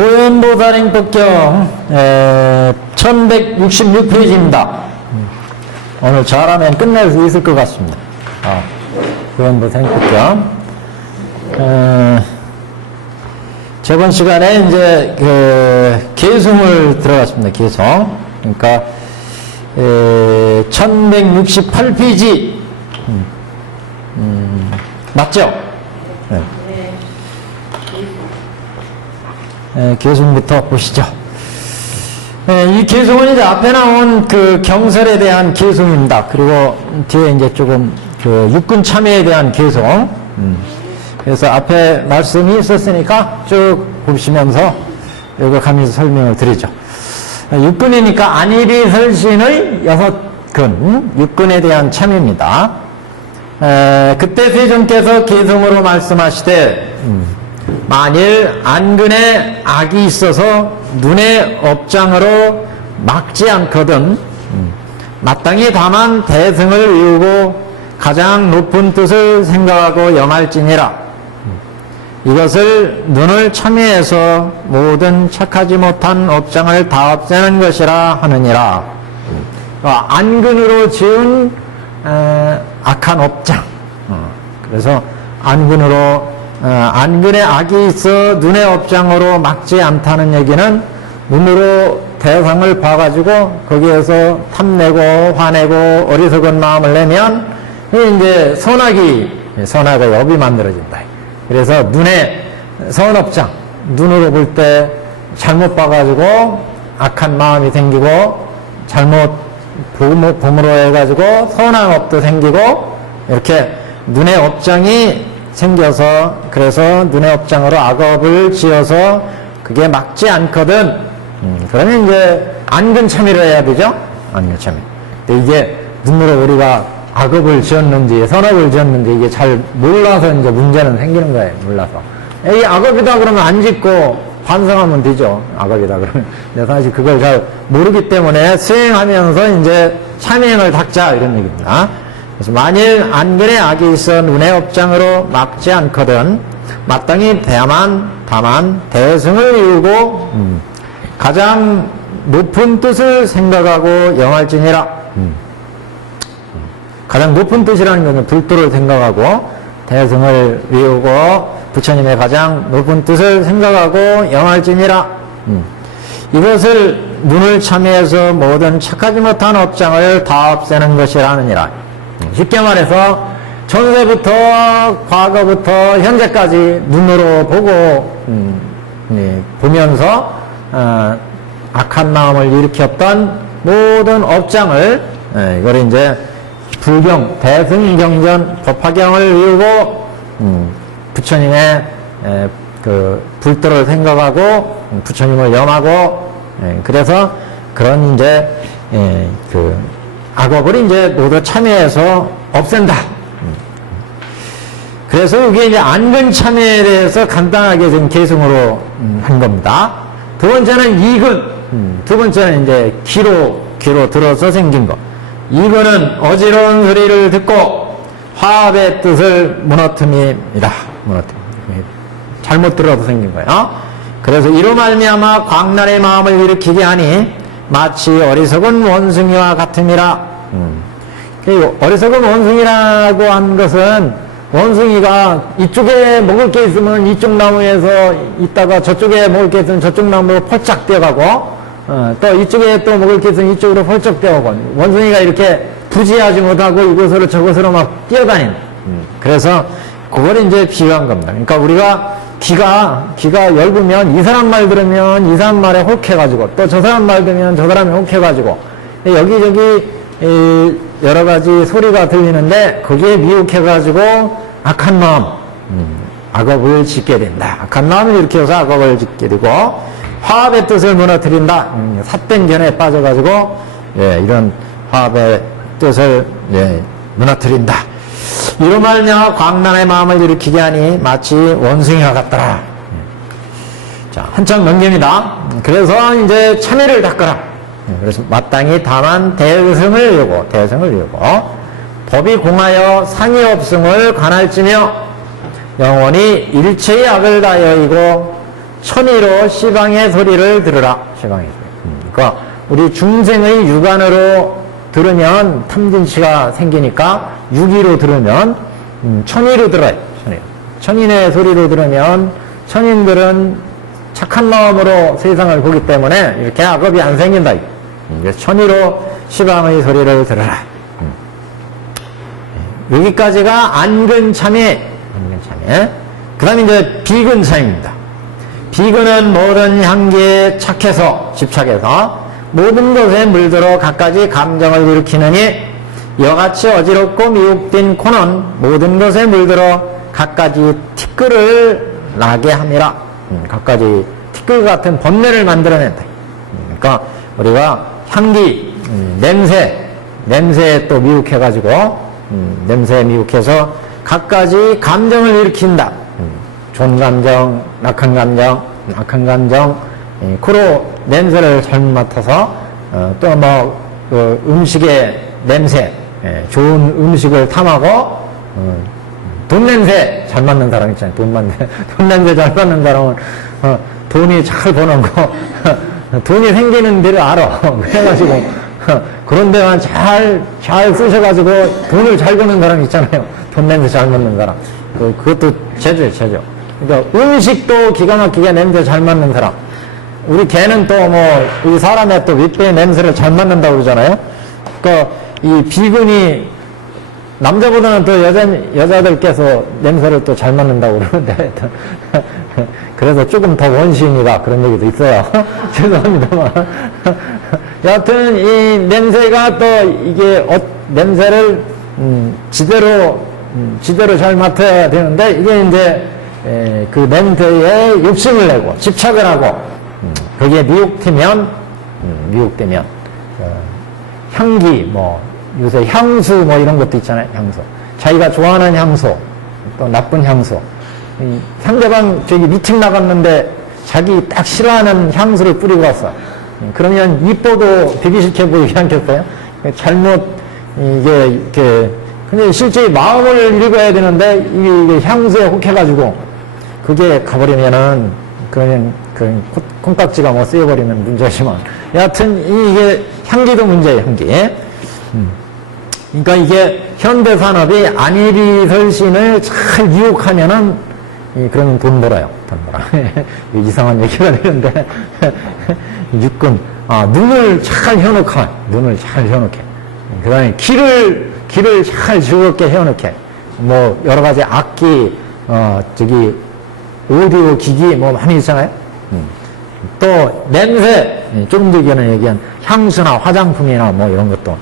보현보살행법경 1166페이지입니다. 오늘 잘하면 끝낼 수 있을 것 같습니다. 보현보살행법경 저번 시간에 이제 계승을 들어갔습니다. 계승. 그러니까 1168페이지 맞죠? 네. 계승부터 보시죠. 이 계승은 이제 앞에 나온 그 경설에 대한 계승입니다. 그리고 뒤에 이제 조금 그 육군 참여에 대한 계승. 그래서 앞에 말씀이 있었으니까 쭉 보시면서 요약하면서 설명을 드리죠. 육군이니까 안일이 설신의 6근, 육군에 대한 참여입니다. 그때 세존께서 계승으로 말씀하시되 만일 안근에 악이 있어서 눈의 업장으로 막지 않거든 마땅히 다만 대승을 이루고 가장 높은 뜻을 생각하고 영할지니라. 이것을 눈을 참여해서 모든 착하지 못한 업장을 다 없애는 것이라 하느니라. 안근으로 지은 악한 업장. 그래서 안근으로 안근에 악이 있어 눈의 업장으로 막지 않다는 얘기는 눈으로 대상을 봐가지고 거기에서 탐내고 화내고 어리석은 마음을 내면 이제 선악의 업이 만들어진다. 그래서 눈에 선업장, 눈으로 볼 때 잘못 봐가지고 악한 마음이 생기고 잘못 봄으로 해가지고 선한 업도 생기고 이렇게 눈의 업장이 생겨서 그래서 눈의 업장으로 악업을 지어서 그게 막지 않거든. 그러면 이제 안근 참여를 해야 되죠. 안근 참여. 근데 이게 눈으로 우리가 악업을 지었는지 선업을 지었는지 이게 잘 몰라서 이제 문제는 생기는 거예요. 몰라서. 이 악업이다 그러면 안 짓고 반성하면 되죠. 악업이다 그러면. 근데 사실 그걸 잘 모르기 때문에 수행하면서 이제 참여행을 닦자 이런 얘기입니다. 그래서 만일 안근에 악이 있어 눈의 업장으로 막지 않거든 마땅히 다만 대승을 이루고 가장 높은 뜻을 생각하고 영할지니라. 가장 높은 뜻이라는 것은 불도를 생각하고 대승을 이루고 부처님의 가장 높은 뜻을 생각하고 영할지니라. 이것을 눈을 참여해서 모든 착하지 못한 업장을 다 없애는 것이라느니라. 쉽게 말해서 전세부터 과거부터 현재까지 눈으로 보고 보면서 악한 마음을 일으켰던 모든 업장을 이걸 이제 불경, 대승경전, 법화경을 이루고 부처님의 그 불도를 생각하고 부처님을 염하고 그래서 그런 이제 그 악업을 이제 모두 참여해서 없앤다. 그래서 이게 이제 안근 참여에 대해서 간단하게 좀 계승으로 한 겁니다. 두 번째는 이근, 두 번째는 이제 귀로 들어서 생긴 거. 이거는 어지러운 소리를 듣고 화합의 뜻을 무너뜨립니다. 잘못 들어서 생긴 거예요. 그래서 이로 말미암아 광란의 마음을 일으키게 하니 마치 어리석은 원숭이와 같음이라. 어리석은 원숭이라고 한 것은 원숭이가 이쪽에 먹을 게 있으면 이쪽 나무에서 있다가 저쪽에 먹을 게 있으면 저쪽 나무로 펄쩍 뛰어가고 또 이쪽에 또 먹을 게 있으면 이쪽으로 펄쩍 뛰어가고 원숭이가 이렇게 부지하지 못하고 이곳으로 저곳으로 막 뛰어다니는 그래서 그걸 이제 비유한 겁니다. 그러니까 우리가 귀가 엷으면 이 사람 말 들으면 이 사람 말에 혹해가지고 또 저 사람 말 들으면 저 사람이 혹해가지고 여기저기 여러 가지 소리가 들리는데 거기에 미혹해가지고 악한 마음, 악업을 짓게 된다. 악한 마음을 일으켜서 악업을 짓게 되고 화합의 뜻을 무너뜨린다. 삿된 견에 빠져가지고 이런 화합의 뜻을 무너뜨린다. 이로 말미암아 광란의 마음을 일으키게 하니 마치 원숭이와 같더라. 자, 한참 넘깁니다. 그래서 이제 참회를 닦아라. 그래서 마땅히 다만 대승을 이루고 법이 공하여 상이 없음을 관할지며 영원히 일체의 악을 다여이고 천의로 시방의 소리를 들으라. 시방의 소리. 그러니까 우리 중생의 육안으로 들으면 탐진치가 생기니까 유기로 들으면 천의로 들어요. 천인의 소리로 들으면 천인들은 착한 마음으로 세상을 보기 때문에 이렇게 악업이 안 생긴다. 그래서 천의로 시방의 소리를 들으라. 여기까지가 안근참회. 그 다음에 이제 비근참입니다. 비근은 모든 향기에 착해서, 집착해서 모든 것에 물들어 갖가지 감정을 일으키느니 이와같이 어지럽고 미혹된 코는 모든 것에 물들어 갖가지 티끌을 나게 함이라. 갖가지 티끌 같은 번뇌를 만들어낸다. 그러니까 우리가 향기, 냄새에 또 미혹해가지고, 냄새에 미혹해서 갖가지 감정을 일으킨다. 좋은 감정, 악한 감정, 코로 냄새를 잘못 맡아서, 또 뭐, 그 음식의 냄새, 좋은 음식을 탐하고, 돈 냄새 잘 맞는 사람 있잖아요. 돈 냄새 잘 맞는 사람은, 돈이 잘 버는 거, 돈이 생기는 데를 알아. 그래가지고, 그런 데만 잘 쓰셔가지고 돈을 잘 버는 사람 있잖아요. 돈 냄새 잘 맡는 사람. 그것도 제조예요, 제조. 그러니까 음식도 기가 막히게 냄새 잘 맡는 사람. 우리 개는 또 이 사람의 또 윗배의 냄새를 잘 맡는다고 그러잖아요. 그러니까 이 비근이 남자보다는 또 여자들께서 냄새를 또 잘 맡는다고 그러는데, 그래서 조금 더 원시인이다. 그런 얘기도 있어요. 죄송합니다만. 여하튼, 이 냄새가 또 이게, 냄새를, 지대로 잘 맡아야 되는데, 이게 이제, 그 냄새에 욕심을 내고, 집착을 하고, 거기에 미혹되면, 향기, 요새 향수 이런 것도 있잖아요. 향수. 자기가 좋아하는 향수, 또 나쁜 향수. 상대방 저기 미팅 나갔는데 자기 딱 싫어하는 향수를 뿌리고 왔어. 그러면 이뻐도 되기 싫게 보이지 않겠어요? 잘못 이게 이렇게 근데 실제 마음을 읽어야 되는데 이게 향수에 혹해가지고 그게 가버리면은 그러면 그 콩깍지가 쓰여버리면 문제지만 여하튼 이게 향기도 문제예요. 향기. 그러니까 이게 현대산업이 안일이설신을 잘 유혹하면은, 그러면 돈 벌어요. 이상한 얘기가 되는데, 육군, 눈을 잘 해놓게. 그 다음에 귀를 잘 즐겁게 해놓게. 여러 가지 악기, 오디오 기기 많이 있잖아요. 또, 냄새, 조금 전에 얘기한 향수나 화장품이나 이런 것도.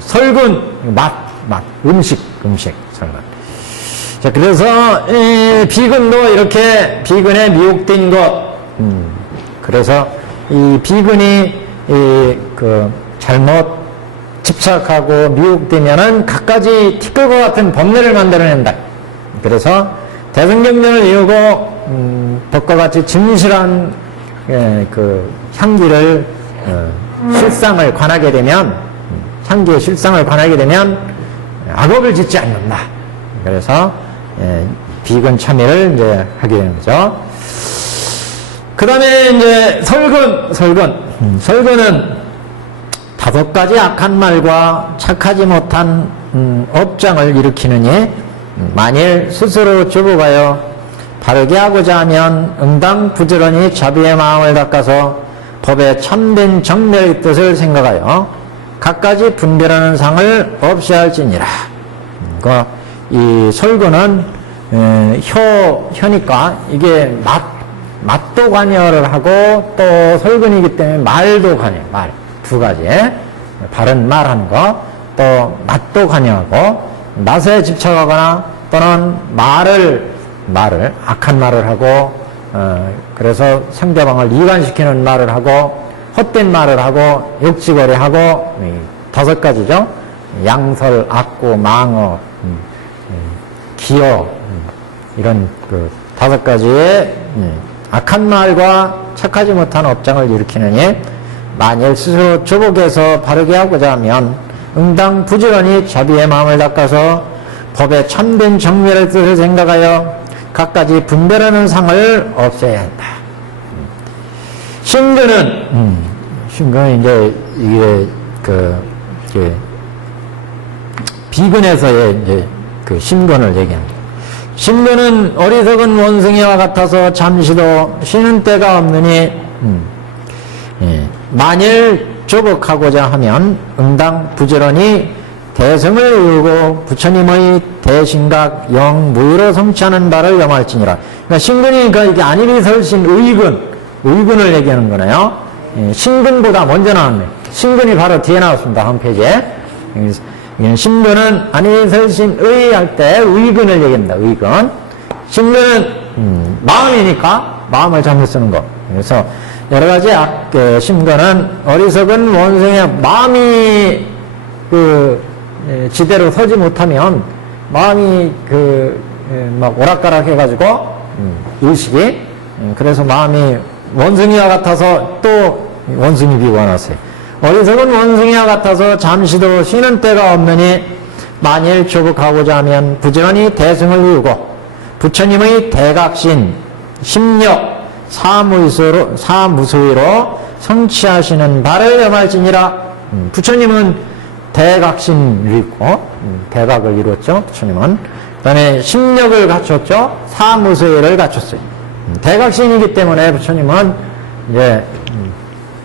설근, 맛, 음식, 설근. 자, 그래서, 비근도 이렇게, 비근에 미혹된 것, 그래서, 이 비근이, 잘못 집착하고 미혹되면은 갖가지 티끌과 같은 번뇌를 만들어낸다. 그래서, 대승경전을 이루고, 법과 같이 진실한, 향기를, 실상을 관하게 되면, 향기의 실상을 관하게 되면 악업을 짓지 않는다. 그래서 비근 참회를 이제 하게 되는 거죠. 그 다음에 이제 설근은 5가지 악한 말과 착하지 못한 업장을 일으키느니 만일 스스로 주복하여 바르게 하고자 하면 응당 부지런히 자비의 마음을 닦아서 법의 참된 정멸의 뜻을 생각하여 갖가지 분별하는 상을 없이 할지니라. 그러니까 이 설근은 혀니까 이게 맛도 관여를 하고 또 설근이기 때문에 말도 관여, 말 두 가지. 바른 말하는 거, 또 맛도 관여하고 맛에 집착하거나 또는 말을 악한 말을 하고 그래서 상대방을 이간시키는 말을 하고 헛된 말을 하고 욕지거리하고 5가지죠. 양설, 악고, 망어, 기어 이런 5가지의 악한 말과 착하지 못한 업장을 일으키느니 만일 스스로 조복해서 바르게 하고자 하면 응당 부지런히 자비의 마음을 닦아서 법의 참된 정멸의 뜻을 생각하여 갖가지 분별하는 상을 없애야 한다. 신근은 이제 이게 비근에서의 이제 그 신근을 얘기합니다. 신근은 어리석은 원숭이와 같아서 잠시도 쉬는 때가 없느니 만일 조복하고자 하면 응당 부지런히 대성을 이루고 부처님의 대신각 영무의로 성취하는 바를 염할지니라. 그러니까 신근이니까 이게 안일이 설신 의근을 얘기하는 거네요. 신근보다 먼저 나왔네. 신근이 바로 뒤에 나왔습니다. 한 페이지에. 신근은 안일이 설신 할 때 의근을 얘기합니다. 의근. 신근은 마음이니까 마음을 잘못 쓰는 거. 그래서 여러 가지 신근은 어리석은 원숭이의 마음이 지대로 서지 못하면 마음이 막 오락가락 해가지고 의식이 그래서 마음이 원숭이와 같아서 또 원숭이 비유가 나왔어요. 어리석은 원숭이와 같아서 잠시도 쉬는 때가 없느니 만일 조복하고자 하면 부지런히 대승을 이루고 부처님의 대각신 심력 사무소위로 성취하시는 바를 염할지니라. 부처님은 대각신을 있고 대각을 이루었죠. 부처님은 그 다음에 심력을 갖췄죠. 사무소위를 갖췄어요. 대각신이기 때문에 부처님은 이제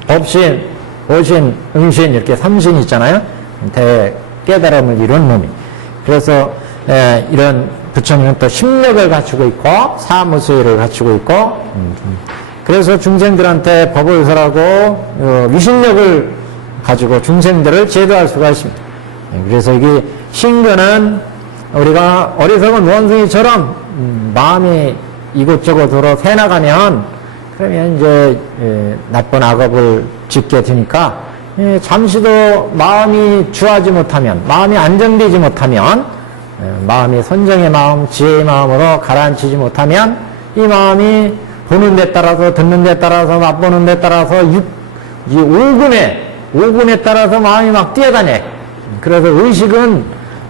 법신, 오신, 응신 이렇게 삼신이 있잖아요. 깨달음을 이룬 놈이. 그래서 이런 부처님은 또 심력을 갖추고 있고 사무소위를 갖추고 있고 그래서 중생들한테 법을 설하고 위신력을 가지고 중생들을 제도할 수가 있습니다. 그래서 이게 신근은 우리가 어리석은 원숭이처럼 마음이 이곳저곳으로 새나가면 그러면 이제 나쁜 악업을 짓게 되니까 잠시도 마음이 주하지 못하면 마음이 안정되지 못하면 마음이 선정의 마음, 지혜의 마음으로 가라앉히지 못하면 이 마음이 보는 데 따라서 듣는 데 따라서 맛보는 데 따라서 이 오군에 따라서 마음이 막 뛰어다녀. 그래서 의식은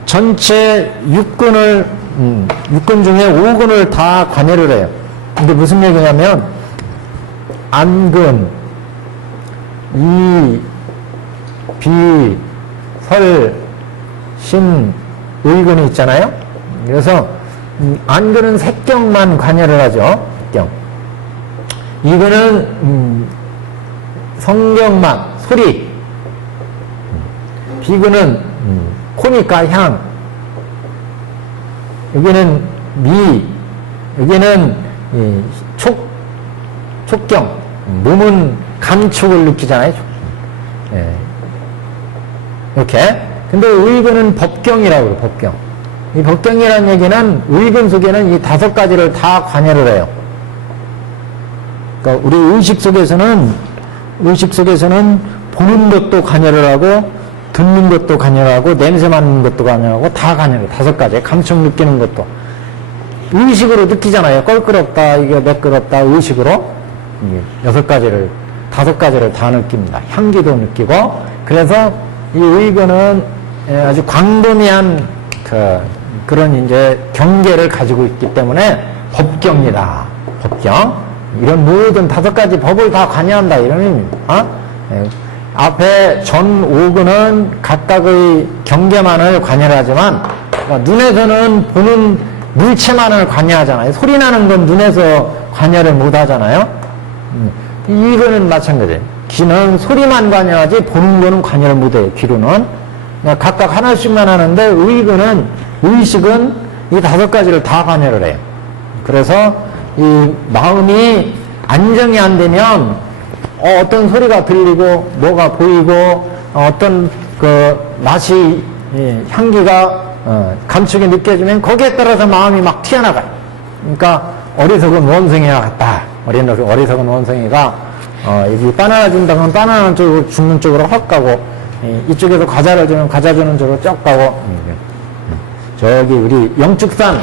전체 육군 중에 5군을 다 관여를 해요. 근데 무슨 얘기냐면 안근, 이, 비, 설, 신, 의근이 있잖아요. 그래서 안근은 색경만 관여를 하죠. 색경. 이근은 성경만, 소리. 비근은 코니까 향. 여기는 미. 여기는 촉경. 몸은 감촉을 느끼잖아요. 이렇게. 근데 의근은 법경이라고 그래요. 법경. 이 법경이라는 얘기는 의근 속에는 이 5가지를 다 관여를 해요. 그러니까 우리 의식 속에서는 보는 것도 관여를 하고 듣는 것도 관여를 하고 냄새 맡는 것도 관여를 하고 다 관여를 해요. 5가지. 감촉 느끼는 것도. 의식으로 느끼잖아요. 껄끄럽다, 이게 매끄럽다, 의식으로. 5가지를 다 느낍니다. 향기도 느끼고. 그래서 이 의근은 아주 광범위한 그런 이제 경계를 가지고 있기 때문에 법경이다. 법경. 이런 모든 5가지 법을 다 관여한다. 이런 의미입니다. 앞에 전 5근은 각각의 경계만을 관여를 하지만 눈에서는 보는 물체만을 관여하잖아요. 소리 나는 건 눈에서 관여를 못 하잖아요. 이거는 마찬가지예요. 귀는 소리만 관여하지 보는 거는 관여를 못 해요. 귀로는. 각각 하나씩만 하는데 의식은 이 5가지를 다 관여를 해요. 그래서 이 마음이 안정이 안 되면 어떤 소리가 들리고 뭐가 보이고 어떤 그 맛이 향기가 감촉이 느껴지면 거기에 따라서 마음이 막 튀어나가요. 그러니까 어리석은 원숭이와 같다. 어리석은 원숭이가 여기 바나나 준다고 하면 바나나 쪽으로 죽는 쪽으로 확 가고 이쪽에서 과자를 주면 과자 주는 쪽으로 쭉 가고 저기 우리 영축산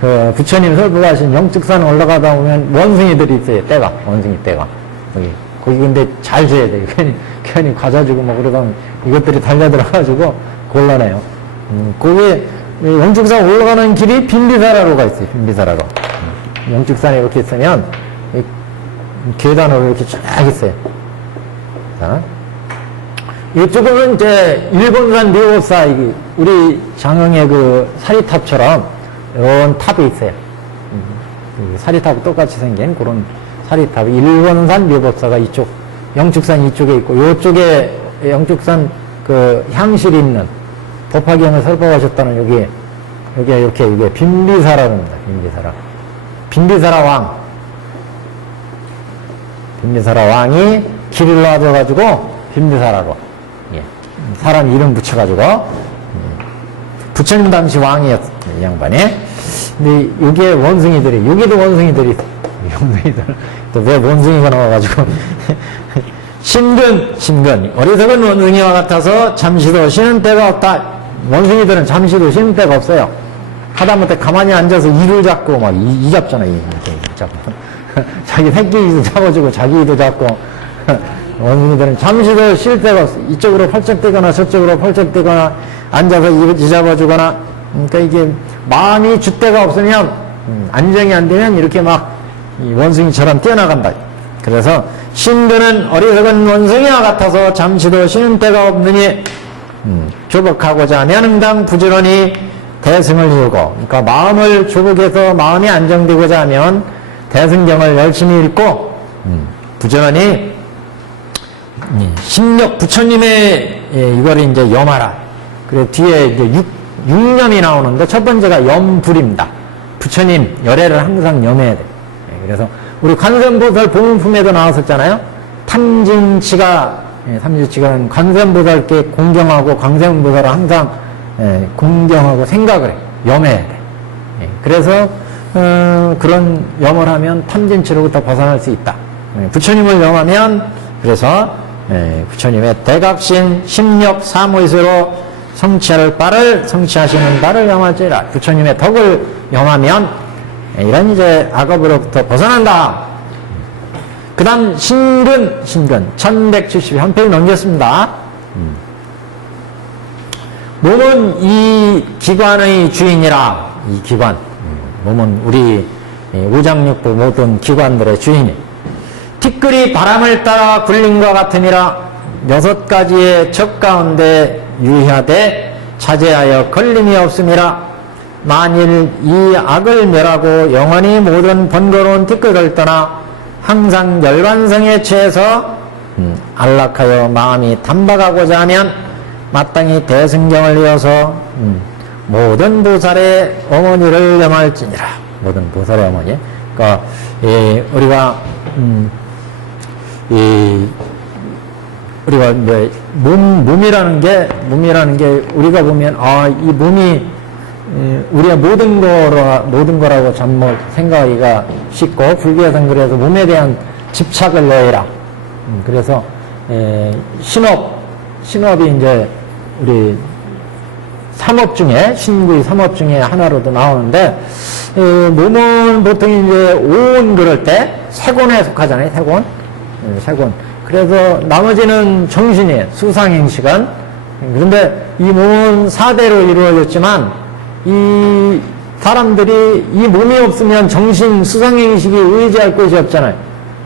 그 부처님 설법하신 영축산 올라가다 보면 원숭이들이 있어요. 원숭이 떼가 거기 근데 잘 줘야 돼요. 괜히 과자 주고 뭐 그러다 보면 이것들이 달려들어가지고 곤란해요. 거기 영축산 올라가는 길이 빈비사라로가 있어요. 빈비사라로. 영축산에 이렇게 있으면 계단으로 이렇게 쫙 있어요. 자. 이쪽은 이제 일본산 묘사, 우리 장흥의 그 사리탑처럼 이런 탑이 있어요. 사리탑하고 똑같이 생긴 그런 사리탑. 일본산 묘법사가 이쪽, 영축산 이쪽에 있고, 요쪽에 영축산 그 향실이 있는 법화경을 설법하셨다는 여기에 이게 빈비사라고 합니다. 빈비사라. 빈비사라 왕. 빈비사라 왕이 길을 놔줘가지고 빈비사라로. 예. 사람 이름 붙여가지고. 부처님 당시 왕이었어요. 이 양반이. 근데 여기에 원숭이들이, 여기도 원숭이들이, 원숭이들. 또 왜 원숭이가 나와가지고. 신근. 어리석은 원숭이와 같아서 잠시도 쉬는 때가 없다. 원숭이들은 잠시도 쉬는 때가 없어요. 하다못해 가만히 앉아서 이를 잡고 막 이 잡잖아. 이 잡고. 자기 새끼도 잡아주고 자기도 잡고. 원숭이들은 잠시도 쉴 데가 없어. 이쪽으로 펄쩍 뛰거나 저쪽으로 펄쩍 뛰거나 앉아서 이 잡아주거나. 그러니까 이게 마음이 줏대가 없으면 안정이 안 되면 이렇게 막 이 원숭이처럼 뛰어나간다. 그래서 신들은 어리석은 원숭이와 같아서 잠시도 쉬는 때가 없느니 조복하고자 하면 응당 부지런히 대승을 이루고, 그러니까 마음을 조복해서 마음이 안정되고자 하면 대승경을 열심히 읽고 부지런히 심력 부처님의 이걸 이제 염하라. 그래 뒤에 이제 육념이 나오는데 첫 번째가 염불입니다. 부처님 열애를 항상 염해야 돼. 그래서 우리 관세음보살 보문품에도 나왔었잖아요. 탐진치가 관세음보살께 공경하고 관세음보살을 항상 공경하고 생각을 해. 염해야 돼. 그래서 그런 염을 하면 탐진치로부터 벗어날 수 있다. 부처님을 염하면 그래서 부처님의 대각신 심력 사무의수로 성취하시는 바를 염할지라. 부처님의 덕을 염하면 이런 이제 악업으로부터 벗어난다. 그 다음 신근 1170한 페이지 넘겼습니다. 몸은 이 기관의 주인이라. 이 기관, 몸은 우리 오장육부 모든 기관들의 주인이. 티끌이 바람을 따라 굴림과 같으니라. 6가지의 적 가운데 유의하되 자제하여 걸림이 없음이라. 만일 이 악을 멸하고 영원히 모든 번거로운 티끌을 떠나 항상 열반성에 취해서 안락하여 마음이 단박하고자 하면 마땅히 대승경을 이어서 모든 보살의 어머니를 염할지니라. 모든 보살의 어머니. 그러니까 우리가 이제 몸이라는 게 우리가 보면 이 몸이 우리가 모든 거라고 참 생각하기가 쉽고, 불교에서는 그래서 몸에 대한 집착을 내라. 그래서 신업이 이제 우리 신구의 3업 중에 하나로도 나오는데, 몸은 보통 이제 오온 그럴 때 세곤에 속하잖아요. 세곤. 그래서 나머지는 정신이에요. 수상행식은. 그런데 이 몸은 4대로 이루어졌지만 이 사람들이 이 몸이 없으면 정신 수상행식이 의지할 곳이 없잖아요.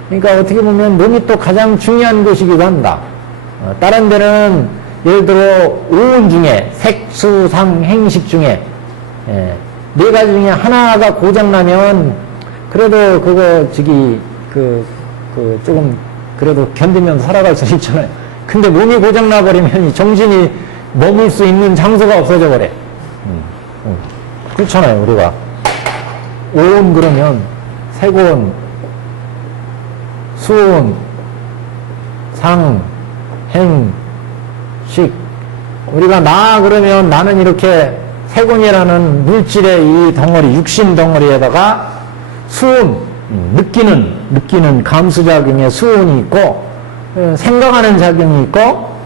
그러니까 어떻게 보면 몸이 또 가장 중요한 곳이기도 한다. 다른 데는 예를 들어 오운 중에 색수상행식 중에 4가지 중에 하나가 고장나면 그래도 그거 조금 그래도 견디면서 살아갈 수 있잖아요. 근데 몸이 고장나버리면 정신이 머물 수 있는 장소가 없어져 버려. 그렇잖아요. 우리가 오온 그러면 세곤, 수온, 상, 행, 식. 우리가 나 그러면 나는 이렇게 세곤이라는 물질의 이 덩어리, 육신 덩어리에다가 수온, 느끼는 감수작용에 수온이 있고, 생각하는 작용이 있고,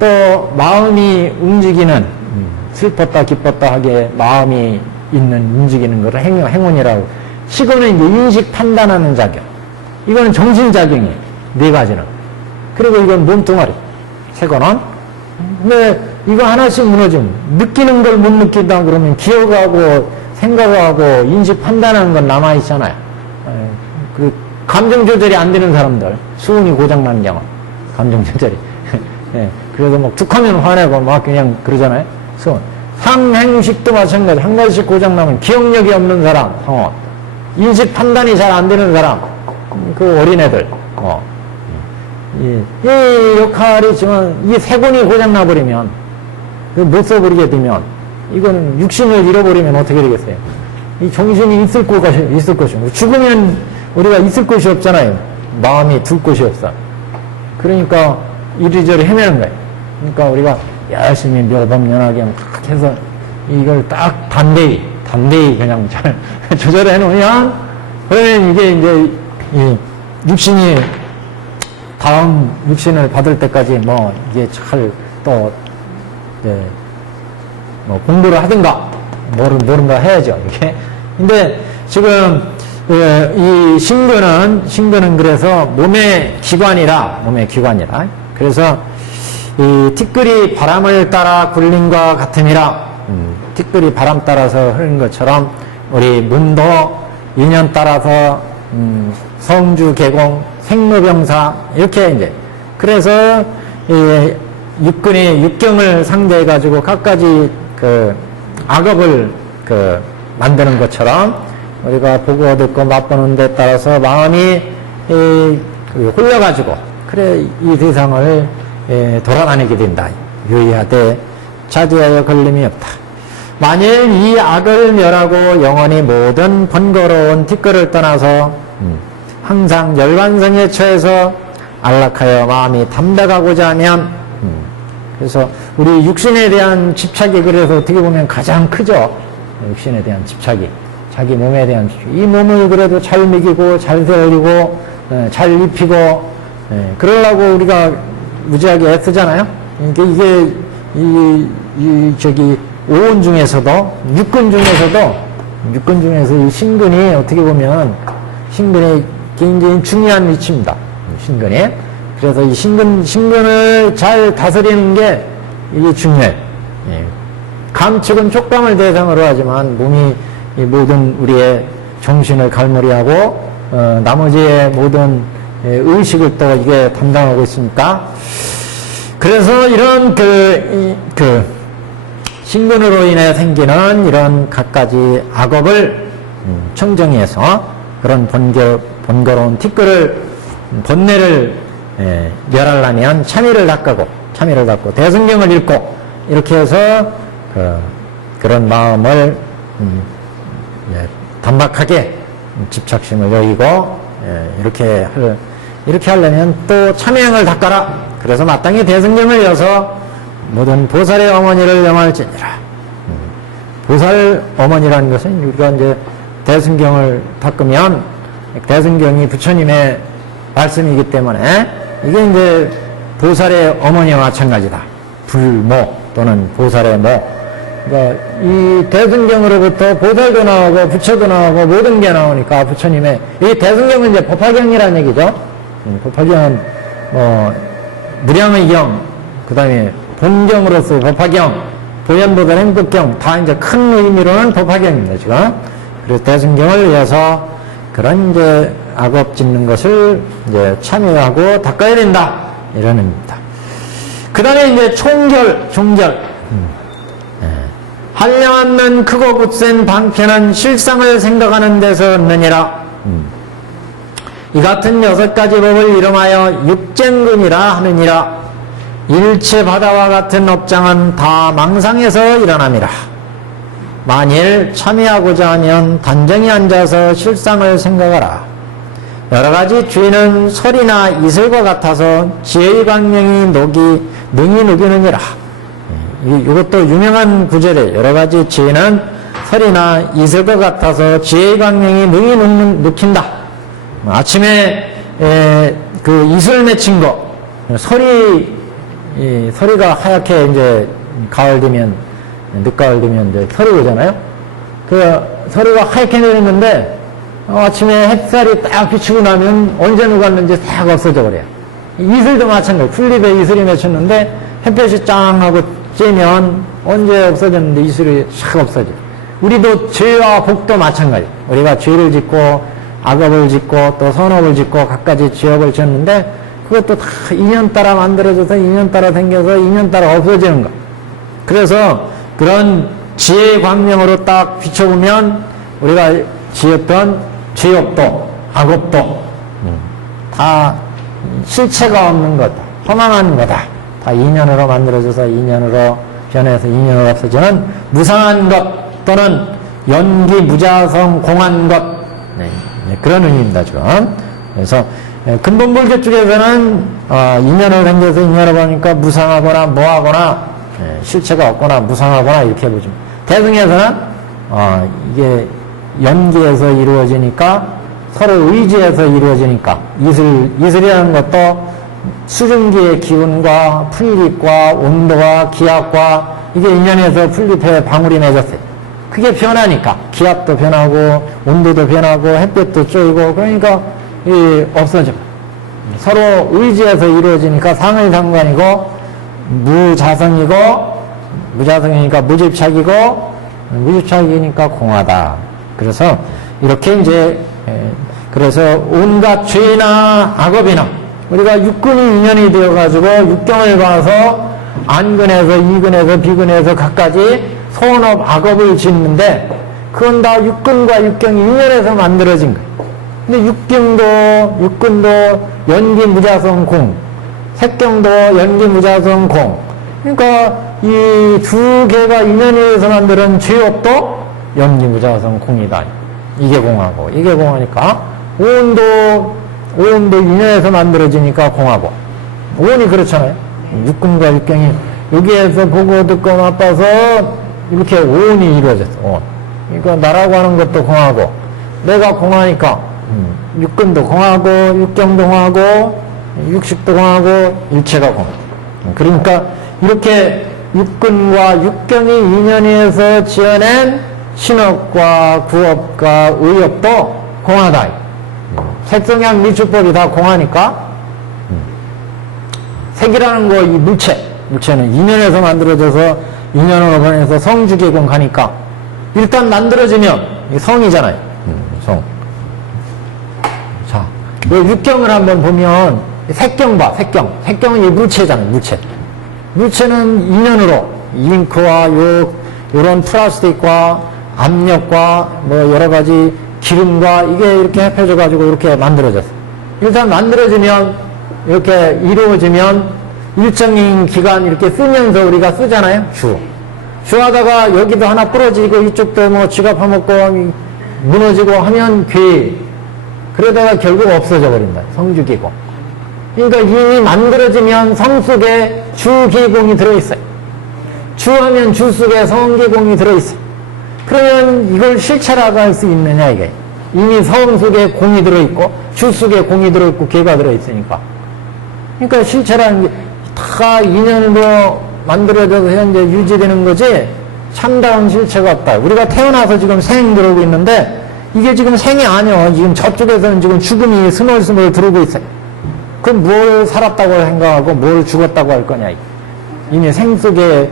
또 마음이 움직이는, 슬펐다 기뻤다 하게 마음이 있는 움직이는 거를 행운이라고. 식은 이제 인식 판단하는 작용. 이거는 정신작용이에요. 4가지는. 그리고 이건 몸뚱아리. 세건은. 근데 이거 하나씩 무너지면 느끼는 걸 못 느낀다 그러면 기억하고 생각하고 인식 판단하는 건 남아있잖아요. 감정 조절이 안 되는 사람들, 수은이 고장난 경우, 감정 조절이. 예, 그래서 막 툭하면 화내고 막 그냥 그러잖아요. 수은. 상행식도 마찬가지. 한 가지씩 고장나면 기억력이 없는 사람, 성원. 인식 판단이 잘 안 되는 사람, 그 어린애들. 이 역할이 있지만, 이 세곤이 고장나버리면, 못 써버리게 되면, 이거는 육신을 잃어버리면 어떻게 되겠어요? 이 정신이 있을 것이고, 죽으면 우리가 있을 곳이 없잖아요. 마음이 둘 곳이 없어. 그러니까 이리저리 헤매는 거예요. 그러니까 우리가 열심히 멸범연하게 딱 해서 이걸 딱 담대히 그냥 잘 조절해 놓으면, 그러면 이게 이제 이 육신이 다음 육신을 받을 때까지 뭐 이게 잘 또 뭐 공부를 하든가 뭐른가 해야죠. 이게. 근데 지금 이 신근은 그래서 몸의 기관이라. 그래서 이 티끌이 바람을 따라 굴림과 같음이라. 티끌이 바람 따라서 흐르는 것처럼 우리 몸도 인연 따라서 성주 개공 생로병사 이렇게 이제. 그래서 이 육경을 상대해 가지고 각가지 그 악업을 만드는 것처럼 우리가 보고 듣고 맛보는 데 따라서 마음이 홀려가지고 그래 이 세상을 돌아다니게 된다. 유의하되 자제하여 걸림이 없다. 만일 이 악을 멸하고 영원히 모든 번거로운 티끌을 떠나서 항상 열반성에 처해서 안락하여 마음이 담백하고자 하면 그래서 우리 육신에 대한 집착이 그래서 어떻게 보면 가장 크죠. 육신에 대한 집착이. 자기 몸에 대한 집착. 이 몸을 그래도 잘 먹이고 잘 세우고 잘 입히고 그러려고 우리가 무지하게 애쓰잖아요. 그러니까 이게 저기 오온 중에서도 육근 중에서 이 신근이 어떻게 보면 신근이 굉장히 중요한 위치입니다. 신근이. 그래서 이 신근을 잘 다스리는 게 이게 중요해요. 감측은 촉감을 대상으로 하지만 몸이 이 모든 우리의 정신을 갈무리하고 나머지의 모든 의식을 또 이게 담당하고 있으니까 그래서 이런 신근으로 인해 생기는 이런 갖가지 악업을 청정해서 그런 번거로운 티끌을 번뇌를 멸하려면 참의를 닦고 대승경을 읽고 이렇게 해서 그런 마음을 단박하게 집착심을 여의고 이렇게 하려면 또 참여행을 닦아라. 그래서 마땅히 대승경을 여서 모든 보살의 어머니를 영할지니라. 보살 어머니라는 것은 우리가 이제 대승경을 닦으면 대승경이 부처님의 말씀이기 때문에 이게 이제 보살의 어머니와 마찬가지다. 불모 또는 보살의 모. 그러니까 이 대승경으로부터 보살도 나오고 부처도 나오고 모든 게 나오니까 부처님의 이 대승경은 이제 법화경이라는 얘기죠. 법화경은 무량의 경, 그다음에 본경으로서 법화경, 보현보살 행법경 다 이제 큰 의미로는 법화경입니다 지금. 그래서 대승경을 위해서 그런 이제 악업 짓는 것을 이제 참여하고 닦아야 된다. 이런 의미입니다. 그 다음에 이제 종결. 한량없는 크고 굳센 방편한 실상을 생각하는 데서 얻느니라. 이 같은 6가지 법을 이름하여 육쟁근이라 하느니라. 일체 바다와 같은 업장은 다 망상에서 일어남이라. 만일 참여하고자 하면 단정히 앉아서 실상을 생각하라. 여러가지 죄는 설이나 이슬과 같아서 지혜의 광명이 능히 녹이느니라. 이것도 유명한 구절이에요. 여러가지 죄는 설이나 이슬과 같아서 지혜의 광명이 능히 녹힌다. 아침에 그 이슬 맺힌 거, 서리가 하얗게 이제 가을 되면, 늦가을 되면 이제 설이 오잖아요. 그 서리가 하얗게 내리는 건데, 아침에 햇살이 딱 비추고 나면 언제 녹았는지 싹 없어져 버려요. 이슬도 마찬가지예요. 풀잎에 이슬이 맺혔는데 햇볕이 짱 하고 쬐면 언제 없어졌는데 이슬이 싹 없어져요. 우리도 죄와 복도 마찬가지예요. 우리가 죄를 짓고 악업을 짓고 또 선업을 짓고 갖가지 죄업을 지었는데 그것도 다 인연 따라 만들어져서 인연 따라 생겨서 인연 따라 없어지는 거. 그래서 그런 지혜의 광명으로 딱 비춰보면 우리가 지었던 죄업도 악업도 다 실체가 없는 거다. 허망한 거다. 다 인연으로 만들어져서 인연으로 변해서 인연으로 없어지는 무상한 것 또는 연기 무자성 공한 것. 네, 그런 의미입니다. 지금. 그래서 근본불교 쪽에서는 인연으로 생겨서 인연으로 보니까 무상하거나 뭐하거나 실체가 없거나 무상하거나 이렇게 보죠. 대승에서는 이게 연기에서 이루어지니까 서로 의지해서 이루어지니까 이슬이라는 것도 수증기의 기운과 풀잎과 온도와 기압과 이게 인연에서 풀잎에 방울이 맺었어요. 그게 변하니까 기압도 변하고 온도도 변하고 햇볕도 쪼이고 그러니까 없어져. 서로 의지해서 이루어지니까 상의상관이고 무자성이니까 무집착이고 무집착이니까 공하다. 그래서 이렇게 이제 그래서 온갖 죄나 악업이나 우리가 육근이 인연이 되어가지고 육경을 봐서 안근에서 이근에서 비근에서 갖가지 소원업 악업을 짓는데 그건 다 육근과 육경이 인연에서 만들어진 거예요. 근데 육근도 연기 무자성 공, 색경도 연기 무자성 공. 그러니까 이 두 개가 인연에서 만드는 죄업도 연기 무자성 공이다. 이게 공하고 이게 공하니까 오온도 인연에서 만들어지니까 공하고 오온이 그렇잖아요. 육근과 육경이 여기에서 보고 듣고 맛봐서 이렇게 오온이 이루어졌어. 오온. 그러니까 나라고 하는 것도 공하고 내가 공하니까 육근도 공하고 육경도 공하고 육식도 공하고 일체가 공하고 그러니까 이렇게 육근과 육경이 인연에서 지어낸 신업과 구업과 의업도 공하다. 색성향 미추법이 다 공하니까 색이라는 거 이 물체는 인연에서 만들어져서 인연으로 보내서 성주계공 가니까 일단 만들어지면 성이잖아요. 성. 자, 이 육경을 한번 보면 색경 봐. 색경은 이 물체잖아요. 물체는 인연으로 잉크와 요런 플라스틱과 압력과 뭐 여러 가지 기름과 이게 이렇게 합해져 가지고 이렇게 만들어졌어. 일단 만들어지면 이렇게 이루어지면 일정인 기간 이렇게 쓰면서 우리가 쓰잖아요. 주하다가 여기도 하나 부러지고 이쪽도 뭐 쥐가 파먹고 무너지고 하면 그러다가 결국 없어져 버린다. 성주기공. 그러니까 이미 만들어지면 성 속에 주기공이 들어있어요. 주하면 주 속에 성기공이 들어있어요. 그러면 이걸 실체라고 할 수 있느냐 이게. 이미 성 속에 공이 들어있고 주 속에 공이 들어있고 개가 들어있으니까. 그러니까 실체라는 게 다 인연으로 만들어져서 현재 유지되는 거지 참다운 실체가 없다. 우리가 태어나서 지금 생 들어오고 있는데 이게 지금 생이 아니야. 지금 저쪽에서는 지금 죽음이 스멀스멀 들어오고 있어요. 그럼 뭘 살았다고 생각하고 뭘 죽었다고 할 거냐. 이미 생 속에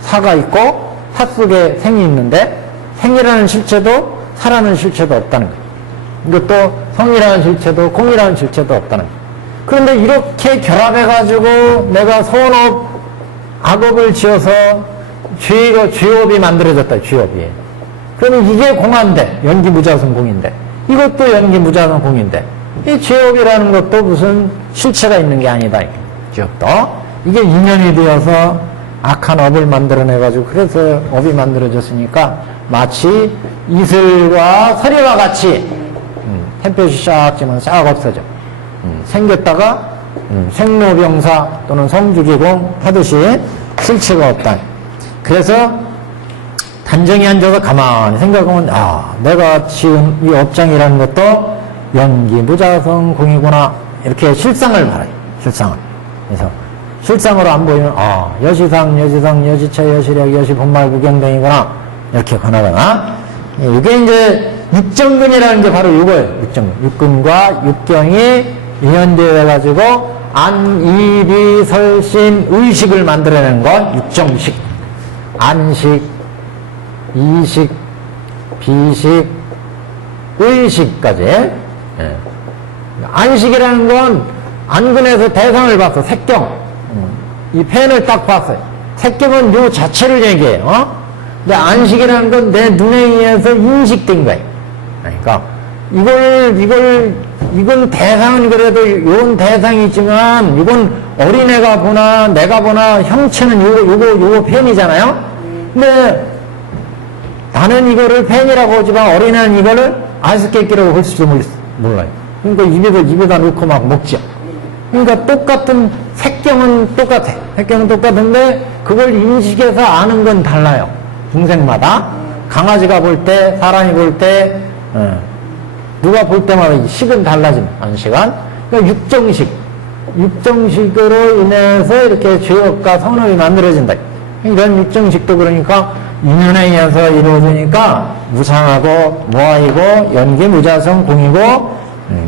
사가 있고 사 속에 생이 있는데 생이라는 실체도 사라는 실체도 없다는 거예요. 이것도 성이라는 실체도 공이라는 실체도 없다는 거예요. 그런데 이렇게 결합해가지고 내가 선업, 악업을 지어서 죄업이 만들어졌다. 죄업이. 그러면 이게 공한데 연기무자성 공인데 이것도 연기무자성 공인데 이 죄업이라는 것도 무슨 실체가 있는 게 아니다. 죄업도 이게 인연이 되어서 악한 업을 만들어내가지고 그래서 업이 만들어졌으니까 마치 이슬과 서리와 같이 햇볕이 싹 지면 싹 없어져. 생겼다가 생로병사 또는 성주기공 하듯이 실체가 없다. 그래서 단정히 앉아서 가만히 생각하면 내가 지은 이 업장이라는 것도 연기무자성 공이구나 이렇게 실상을 말해요. 실상을. 그래서 실상으로 안 보이면 여시상, 여지처, 여시력, 여시본말 구경등이구나 이렇게 권하거나 이게 이제 육정근이라는 게 바로 이거예요. 육정근. 육근과 육경이 인연되어 가지고 안이비 설신 의식을 만들어내는 것 육정식. 안식, 이식, 비식, 의식까지. 예. 안식이라는 건 안근에서 대상을 봤어. 색경. 이 펜을 딱 봤어요. 색경은 요 자체를 얘기해요. 근데 안식이라는 건 내 눈에 의해서 인식된 거예요. 그러니까 이건 대상은 그래도 요런 대상이 있지만 이건 어린애가 보나 내가 보나 형체는 요거 펜이잖아요. 근데 나는 이거를 펜이라고 하지만 어린애는 이거를 아이스케이크라고 할 수도 몰라요. 그러니까 입에다 넣고 막 먹죠. 그러니까 똑같은 색경은 똑같아. 색경은 똑같은데 그걸 인식해서 아는 건 달라요. 중생마다. 강아지가 볼 때, 사람이 볼 때, 누가 볼 때마다 식은 달라집니다. 안식은. 그러니까 육정식으로 인해서 이렇게 죄업과 선업이 만들어진다. 이런 육정식도 그러니까 인연에 의해서 이루어지니까 무상하고 무아이고 연기 무자성 공이고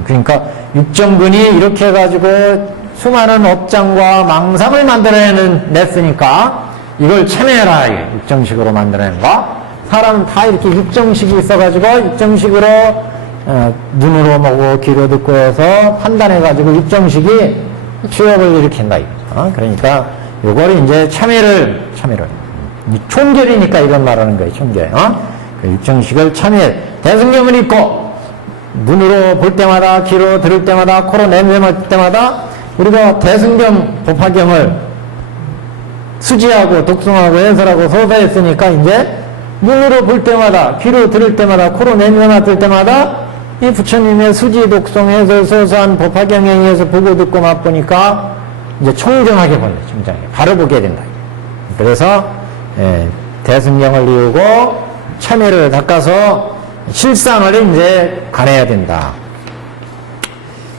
그러니까 육정근이 이렇게 해가지고 수많은 업장과 망상을 만들어냈으니까 이걸 참여해라. 육정식으로 만들어낸 거. 사람은 다 이렇게 육정식이 있어가지고 육정식으로 눈으로 보고 귀로 듣고 해서 판단해가지고 육정식이 취업을 일으킨다. 그러니까 요거를 이제 참여를 총결이니까 이런 말하는 거예요. 총결. 그 육정식을 참여. 대승경을 읽고 눈으로 볼 때마다 귀로 들을 때마다 코로 냄새 맡을 때마다 우리가 대승경 법화경을 수지하고 독송하고 해설하고 소사했으니까 이제 눈으로 볼 때마다 귀로 들을 때마다 코로 냄새 맡을 때마다 이 부처님의 수지 독송 해설 소사한 법화경에 의해서 보고 듣고 맛보니까 이제 청정하게 본다. 청정하게 바로 보게 된다. 그래서 대승경을 이루고 참여를 닦아서 실상을 이제 가려야 된다.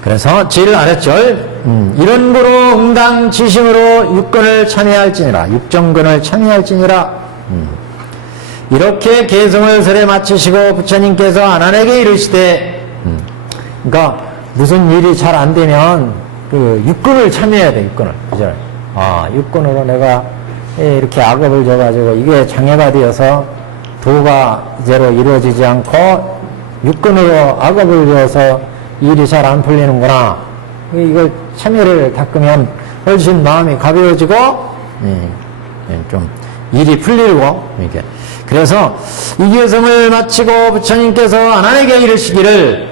그래서 제일 아랫절 이런 거로 응당 지심으로 육근을 참여할지니라. 육정근을 참여할지니라. 이렇게 개성을 설에 마치시고 부처님께서 아난에게 이르시되 그러니까 무슨 일이 잘 안 되면 그 육근을 참여해야 돼. 육근을. 그죠? 육근으로 내가 이렇게 악업을 줘가지고 이게 장애가 되어서 도가 이제로 이루어지지 않고 육근으로 악업을 줘서 일이 잘 안 풀리는구나. 이걸 참여를 닦으면 훨씬 마음이 가벼워지고 좀 일이 풀리고 이렇게. 그래서 이 개성을 마치고 부처님께서 아난에게 이르시기를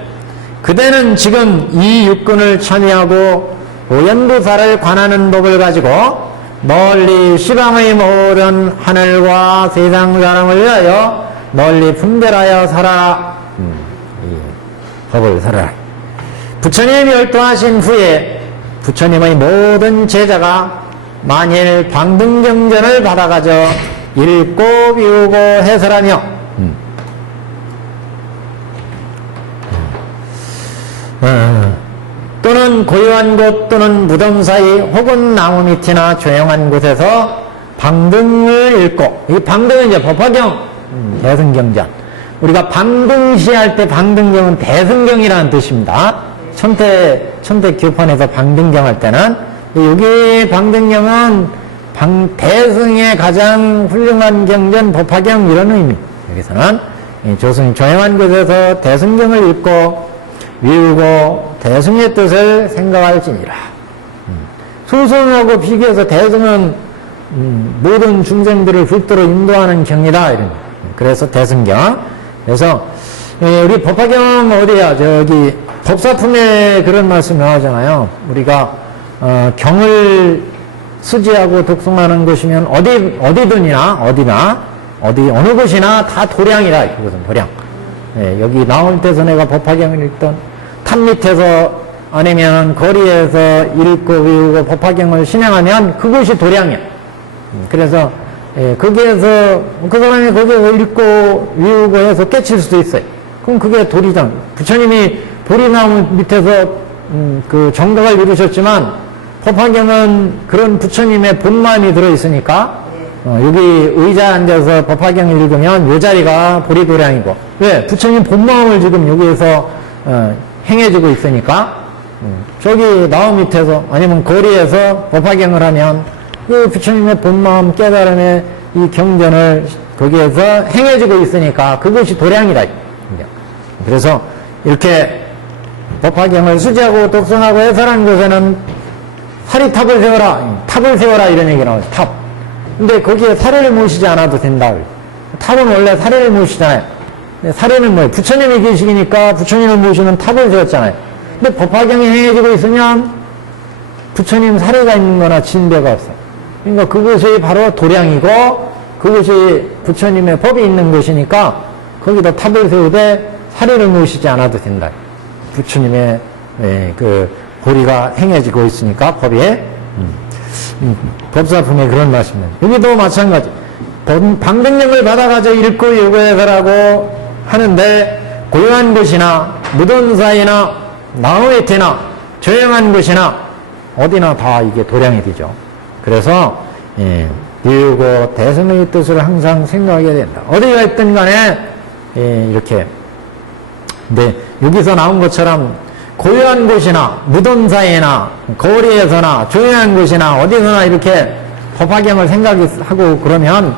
그대는 지금 이 육근을 참여하고 오연부사를 관하는 법을 가지고 널리 시방의 모든 하늘과 세상 사람을 위하여 널리 분별하여 살아라. 이 법을 살아라. 부처님이 멸도하신 후에 부처님의 모든 제자가 만일 방등경전을 받아가져 읽고 비우고 해설하며 또는 고요한 곳 또는 무덤 사이 혹은 나무 밑이나 조용한 곳에서 방등을 읽고, 이 방등은 이제 법화경 대승경전. 우리가 방등시 할 때 방등경은 대승경이라는 뜻입니다. 천태 교판에서 방등경 할 때는 여기 방등경은 대승의 가장 훌륭한 경전 법화경 이런 의미. 여기서는 조승이 조용한 곳에서 대승경을 읽고 위우고 대승의 뜻을 생각할지니라. 소승하고 비교해서 대승은 모든 중생들을 불도로 인도하는 경이다. 이런. 그래서 대승경. 그래서 우리 법화경 어디야? 저기 법사품에 그런 말씀 나오잖아요. 우리가 경을 수지하고 독송하는 것이면 어느 곳이나 다 도량이다. 이것은 도량. 여기 나올 때서 내가 법화경을 읽던 탑 밑에서 아니면 거리에서 읽고 외우고 법화경을 신행하면 그것이 도량이야. 그래서 거기에서 그 사람이 거기에서 읽고 외우고 해서 깨칠 수도 있어요. 그럼 그게 도리장. 부처님이 보리나무 밑에서 그 정각을 이루셨지만 법화경은 그런 부처님의 본마음이 들어있으니까 여기 의자에 앉아서 법화경을 읽으면 이 자리가 보리도량이고, 왜? 부처님 본마음을 지금 여기에서 행해주고 있으니까 저기 나무 밑에서 아니면 거리에서 법화경을 하면 그 부처님의 본마음 깨달음의 이 경전을 거기에서 행해주고 있으니까 그것이 도량이다. 그래서 이렇게 법화경을 수지하고 독성하고 해설한 곳에는 사리탑을 세워라 이런 얘기 나와요. 탑. 근데 거기에 사리를 모시지 않아도 된다. 탑은 원래 사리를 모시잖아요. 근데 사리는 뭐예요? 부처님이 계시니까 부처님을 모시는 탑을 세웠잖아요. 근데 법화경이 행해지고 있으면 부처님 사리가 있는 거나 진배가 없어요. 그러니까 그것이 바로 도량이고 그것이 부처님의 법이 있는 곳이니까 거기다 탑을 세우되 사리를 모시지 않아도 된다. 부처님의 그 보리가 행해지고 있으니까 법에 법사품에 그런 말씀입니다. 여기도 마찬가지. 방등령을 받아가지고 읽고 요구해서라고 하는데 고요한 곳이나 무던사이나 나무의 태나 조용한 곳이나 어디나 다 이게 도량이 되죠. 그래서 비우고 대승의 뜻을 항상 생각하게 된다. 어디가 있든 간에 이렇게 근데 여기서 나온 것처럼 고요한 곳이나 무덤사이나 거리에서나 조용한 곳이나 어디서나 이렇게 법화경을 생각하고 그러면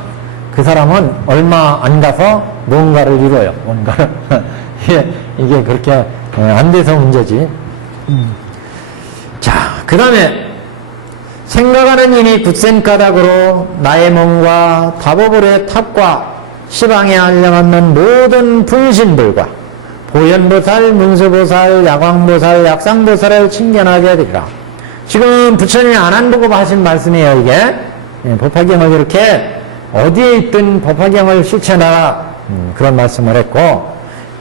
그 사람은 얼마 안 가서 뭔가를 이뤄요. 뭔가를. 이게 그렇게 안 돼서 문제지. 자, 그 다음에 생각하는 이니 굳센 까닭으로 나의 몸과 다보불의 탑과 시방에 알려맞는 모든 분신들과 보현보살, 문수보살, 야광보살, 약상보살을 칭견하게 되리라. 지금 부처님이 안한보고 하신 말씀이에요, 이게. 법화경을 이렇게 어디에 있든 법화경을 실천하라. 그런 말씀을 했고,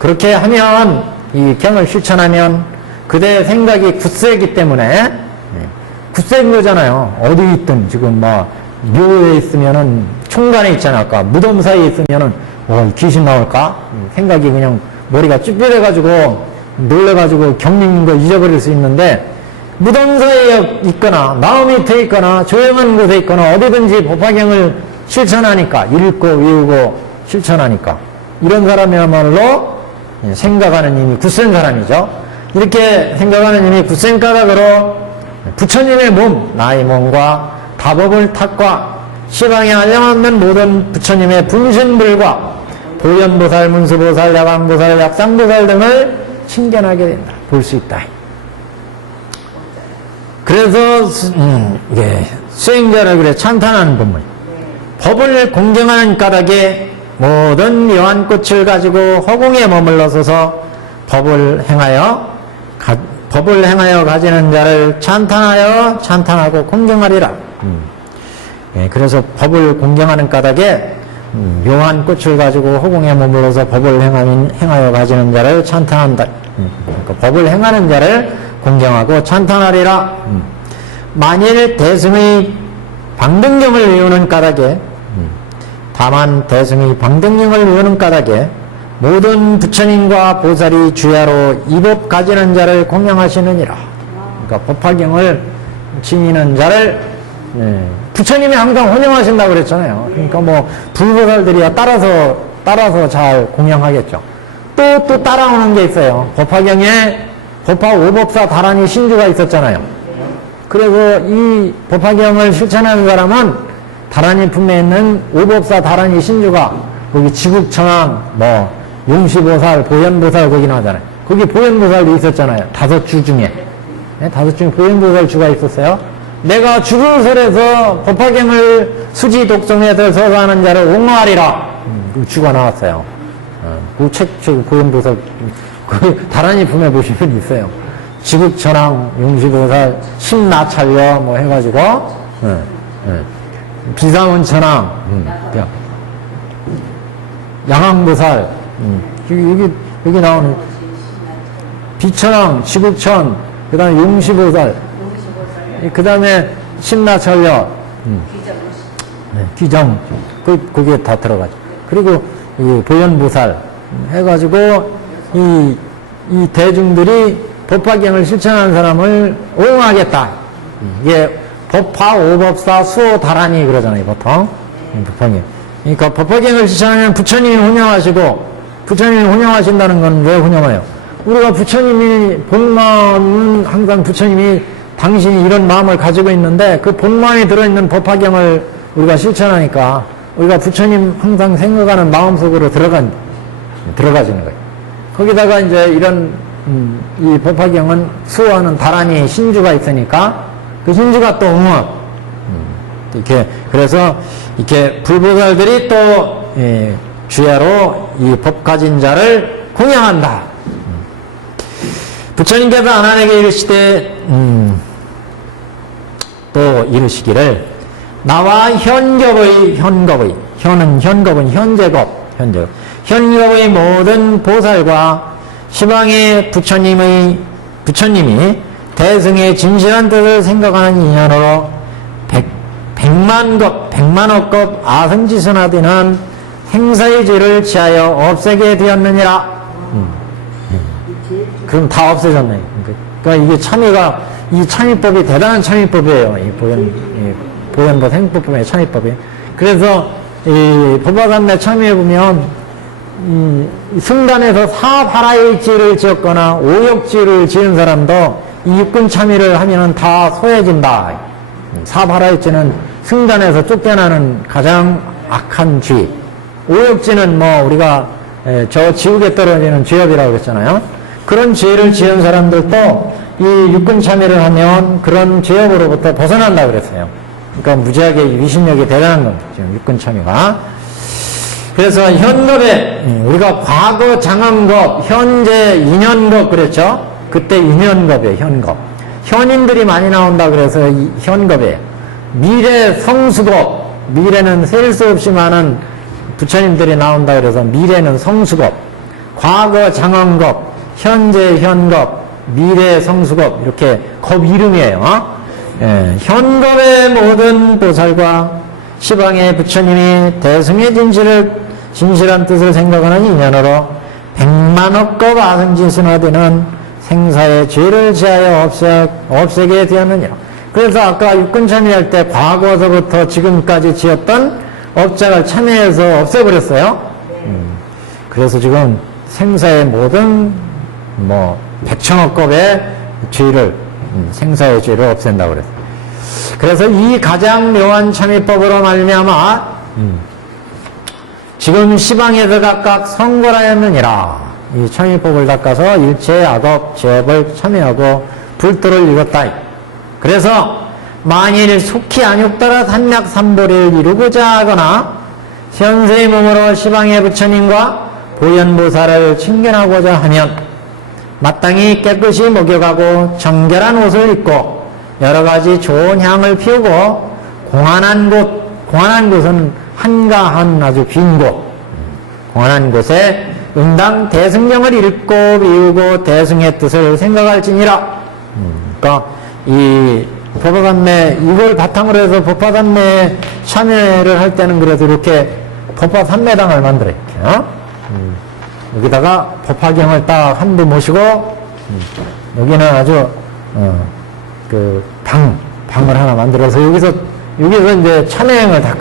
그렇게 하면, 이 경을 실천하면 그대의 생각이 굳세기 때문에, 굳센 거잖아요. 어디 있든 지금 묘에 있으면은 총간에 있잖아. 아까 무덤 사이에 있으면은, 귀신 나올까? 생각이 그냥 머리가 쭈뼛해가지고 놀래가지고 경링인 거 잊어버릴 수 있는데 무덤 사이에 있거나 마음 밑에 있거나 조용한 곳에 있거나 어디든지 법화경을 실천하니까 읽고 외우고 실천하니까 이런 사람이야말로 생각하는 힘이 굳센 사람이죠. 이렇게 생각하는 힘이 굳센 까닭으로 부처님의 몸, 나의 몸과 다법을 탁과 시방에 알려맞는 모든 부처님의 분신불과 보현보살, 문수보살, 야광보살, 약상보살 등을 칭견하게 된다. 볼 수 있다. 그래서 수행자를 그래 찬탄하는 법문. 법을 공경하는 까닭에 모든 묘한 꽃을 가지고 허공에 머물러 서서 법을 행하여 가지는 자를 찬탄하고 공경하리라. 그래서 법을 공경하는 까닭에 묘한 꽃을 가지고 허공에 머물러서 법을 행하여 가지는 자를 찬탄한다. 그러니까 법을 행하는 자를 공경하고 찬탄하리라. 만일 대승의 방등경을 외우는 까닭에 다만 대승의 방등경을 외우는 까닭에 모든 부처님과 보살이 주야로 이 법 가지는 자를 공경하시느니라. 그러니까 법화경을 지니는 자를 부처님이 항상 혼용하신다고 그랬잖아요. 그러니까 불보살들이야 따라서 잘 공양하겠죠. 또 따라오는 게 있어요. 법화경에 법화 오법사 다란이 신주가 있었잖아요. 그래서 이 법화경을 실천하는 사람은 다란이 품에 있는 오법사 다란이 신주가 거기 지국천왕, 용시보살, 보현보살 거기 나오잖아요. 거기 보현보살도 있었잖아요. 5주 중에. 5주 중에 보현보살 주가 있었어요. 내가 죽을 설에서 법화경을 수지 독성해서 서사하는 자를 옹호하리라. 그 주가 나왔어요. 그 책, 보현보살, 그 다란이 품에 보시면 있어요. 지국천왕, 용시보살, 신나찰려, 해가지고, 비사원천왕, 양왕보살, 여기 나오는, 비천왕, 지국천, 그 다음에 용시보살, 그 다음에 신나찰려, 귀정, 거기에 다 들어가죠. 그리고 이 보현보살 해가지고 이 대중들이 법화경을 실천하는 사람을 옹호하겠다. 이게 법화 오법사 수호 다란이 그러잖아요, 보통. 법화경. 그러니까 법화경을 실천하면 부처님이 혼용하시고, 부처님이 혼용하신다는 건 왜 혼용해요? 우리가 부처님이 본마음은 항상 부처님이 당신이 이런 마음을 가지고 있는데 그 본마음에 들어있는 법화경을 우리가 실천하니까 우리가 부처님 항상 생각하는 마음속으로 들어가지는 거예요. 거기다가 이제 이런 이 법화경은 수호하는 다란이 신주가 있으니까 그 신주가 또 웅업 이렇게 그래서 이렇게 불보살들이 또 주야로 이 법 가진 자를 공양한다. 부처님께서 아난에게 이르시되 또 이르시기를 나와 현겁의 현은 현재겁 현겁의 모든 보살과 시방의 부처님이 대승의 진실한 뜻을 생각하는 인연으로 백만억겁 아승지선하되는 행사의 죄를 지하여 없애게 되었느니라. 그럼 다 없어졌네. 그러니까 이게 참여가 이 참여법이 대단한 참여법이에요. 이 보현법 행법법의 참여법이. 그래서 이 법화삼매 참여해 보면 승단에서 사발하일지를 지었거나 오욕지를 지은 사람도 이 육군 참여를 하면은 다 소해진다. 사발하일지는 승단에서 쫓겨나는 가장 악한 죄. 오욕지는 뭐 우리가 저 지옥에 떨어지는 죄업이라고 그랬잖아요. 그런 죄를 지은 사람들도 이 육군 참여를 하면 그런 죄업으로부터 벗어난다 그랬어요. 그러니까 무지하게 위신력이 대단한 겁니다. 지금 육군 참여가. 그래서 현겁에 우리가 과거 장엄겁, 현재 인연겁 그랬죠. 그때 인연겁이에요. 현겁. 현인들이 많이 나온다 그래서 이 현겁이에요. 미래 성수겁, 미래는 셀 수 없이 많은 부처님들이 나온다 그래서 미래는 성수겁, 과거 장엄겁, 현재 현겁, 미래 성수겁 이렇게 겁 이름이에요. 현겁의 모든 보살과 시방의 부처님이 대승의 진실한 뜻을 생각하는 인연으로 백만억겁 아승진순화되는 생사의 죄를 지하여 없애게 되었느니라. 그래서 아까 육군 참여할 때 과거서부터 지금까지 지었던 업장을 참여해서 없애버렸어요. 그래서 지금 생사의 모든 백천억겁의 죄를 생사의 죄를 없앤다고 그랬어요. 그래서 이 가장 묘한 참여법으로 말미암아 지금 시방에서 각각 성불하였느니라. 이 참여법을 닦아서 일체의 악업, 죄업을 참여하고 불도를 이뤘다. 그래서 만일 속히 안욕따라 삼략삼보리를 이루고자 하거나 현세의 몸으로 시방의 부처님과 보현보살을 칭견하고자 하면 마땅히 깨끗이 목욕하고 정결한 옷을 입고 여러가지 좋은 향을 피우고 공안한 곳은 한가한 아주 빈 곳, 공안한 곳에 응당 대승령을 읽고 비우고 대승의 뜻을 생각할지니라. 그러니까 이 법화삼매 이걸 바탕으로 해서 법화삼매에 참여를 할 때는 그래서 이렇게 법화삼매당을 만들어요. 이렇게. 여기다가 법화경을 딱 한 분 모시고 여기는 아주 방을 하나 만들어서 여기서 이제 참여행을 다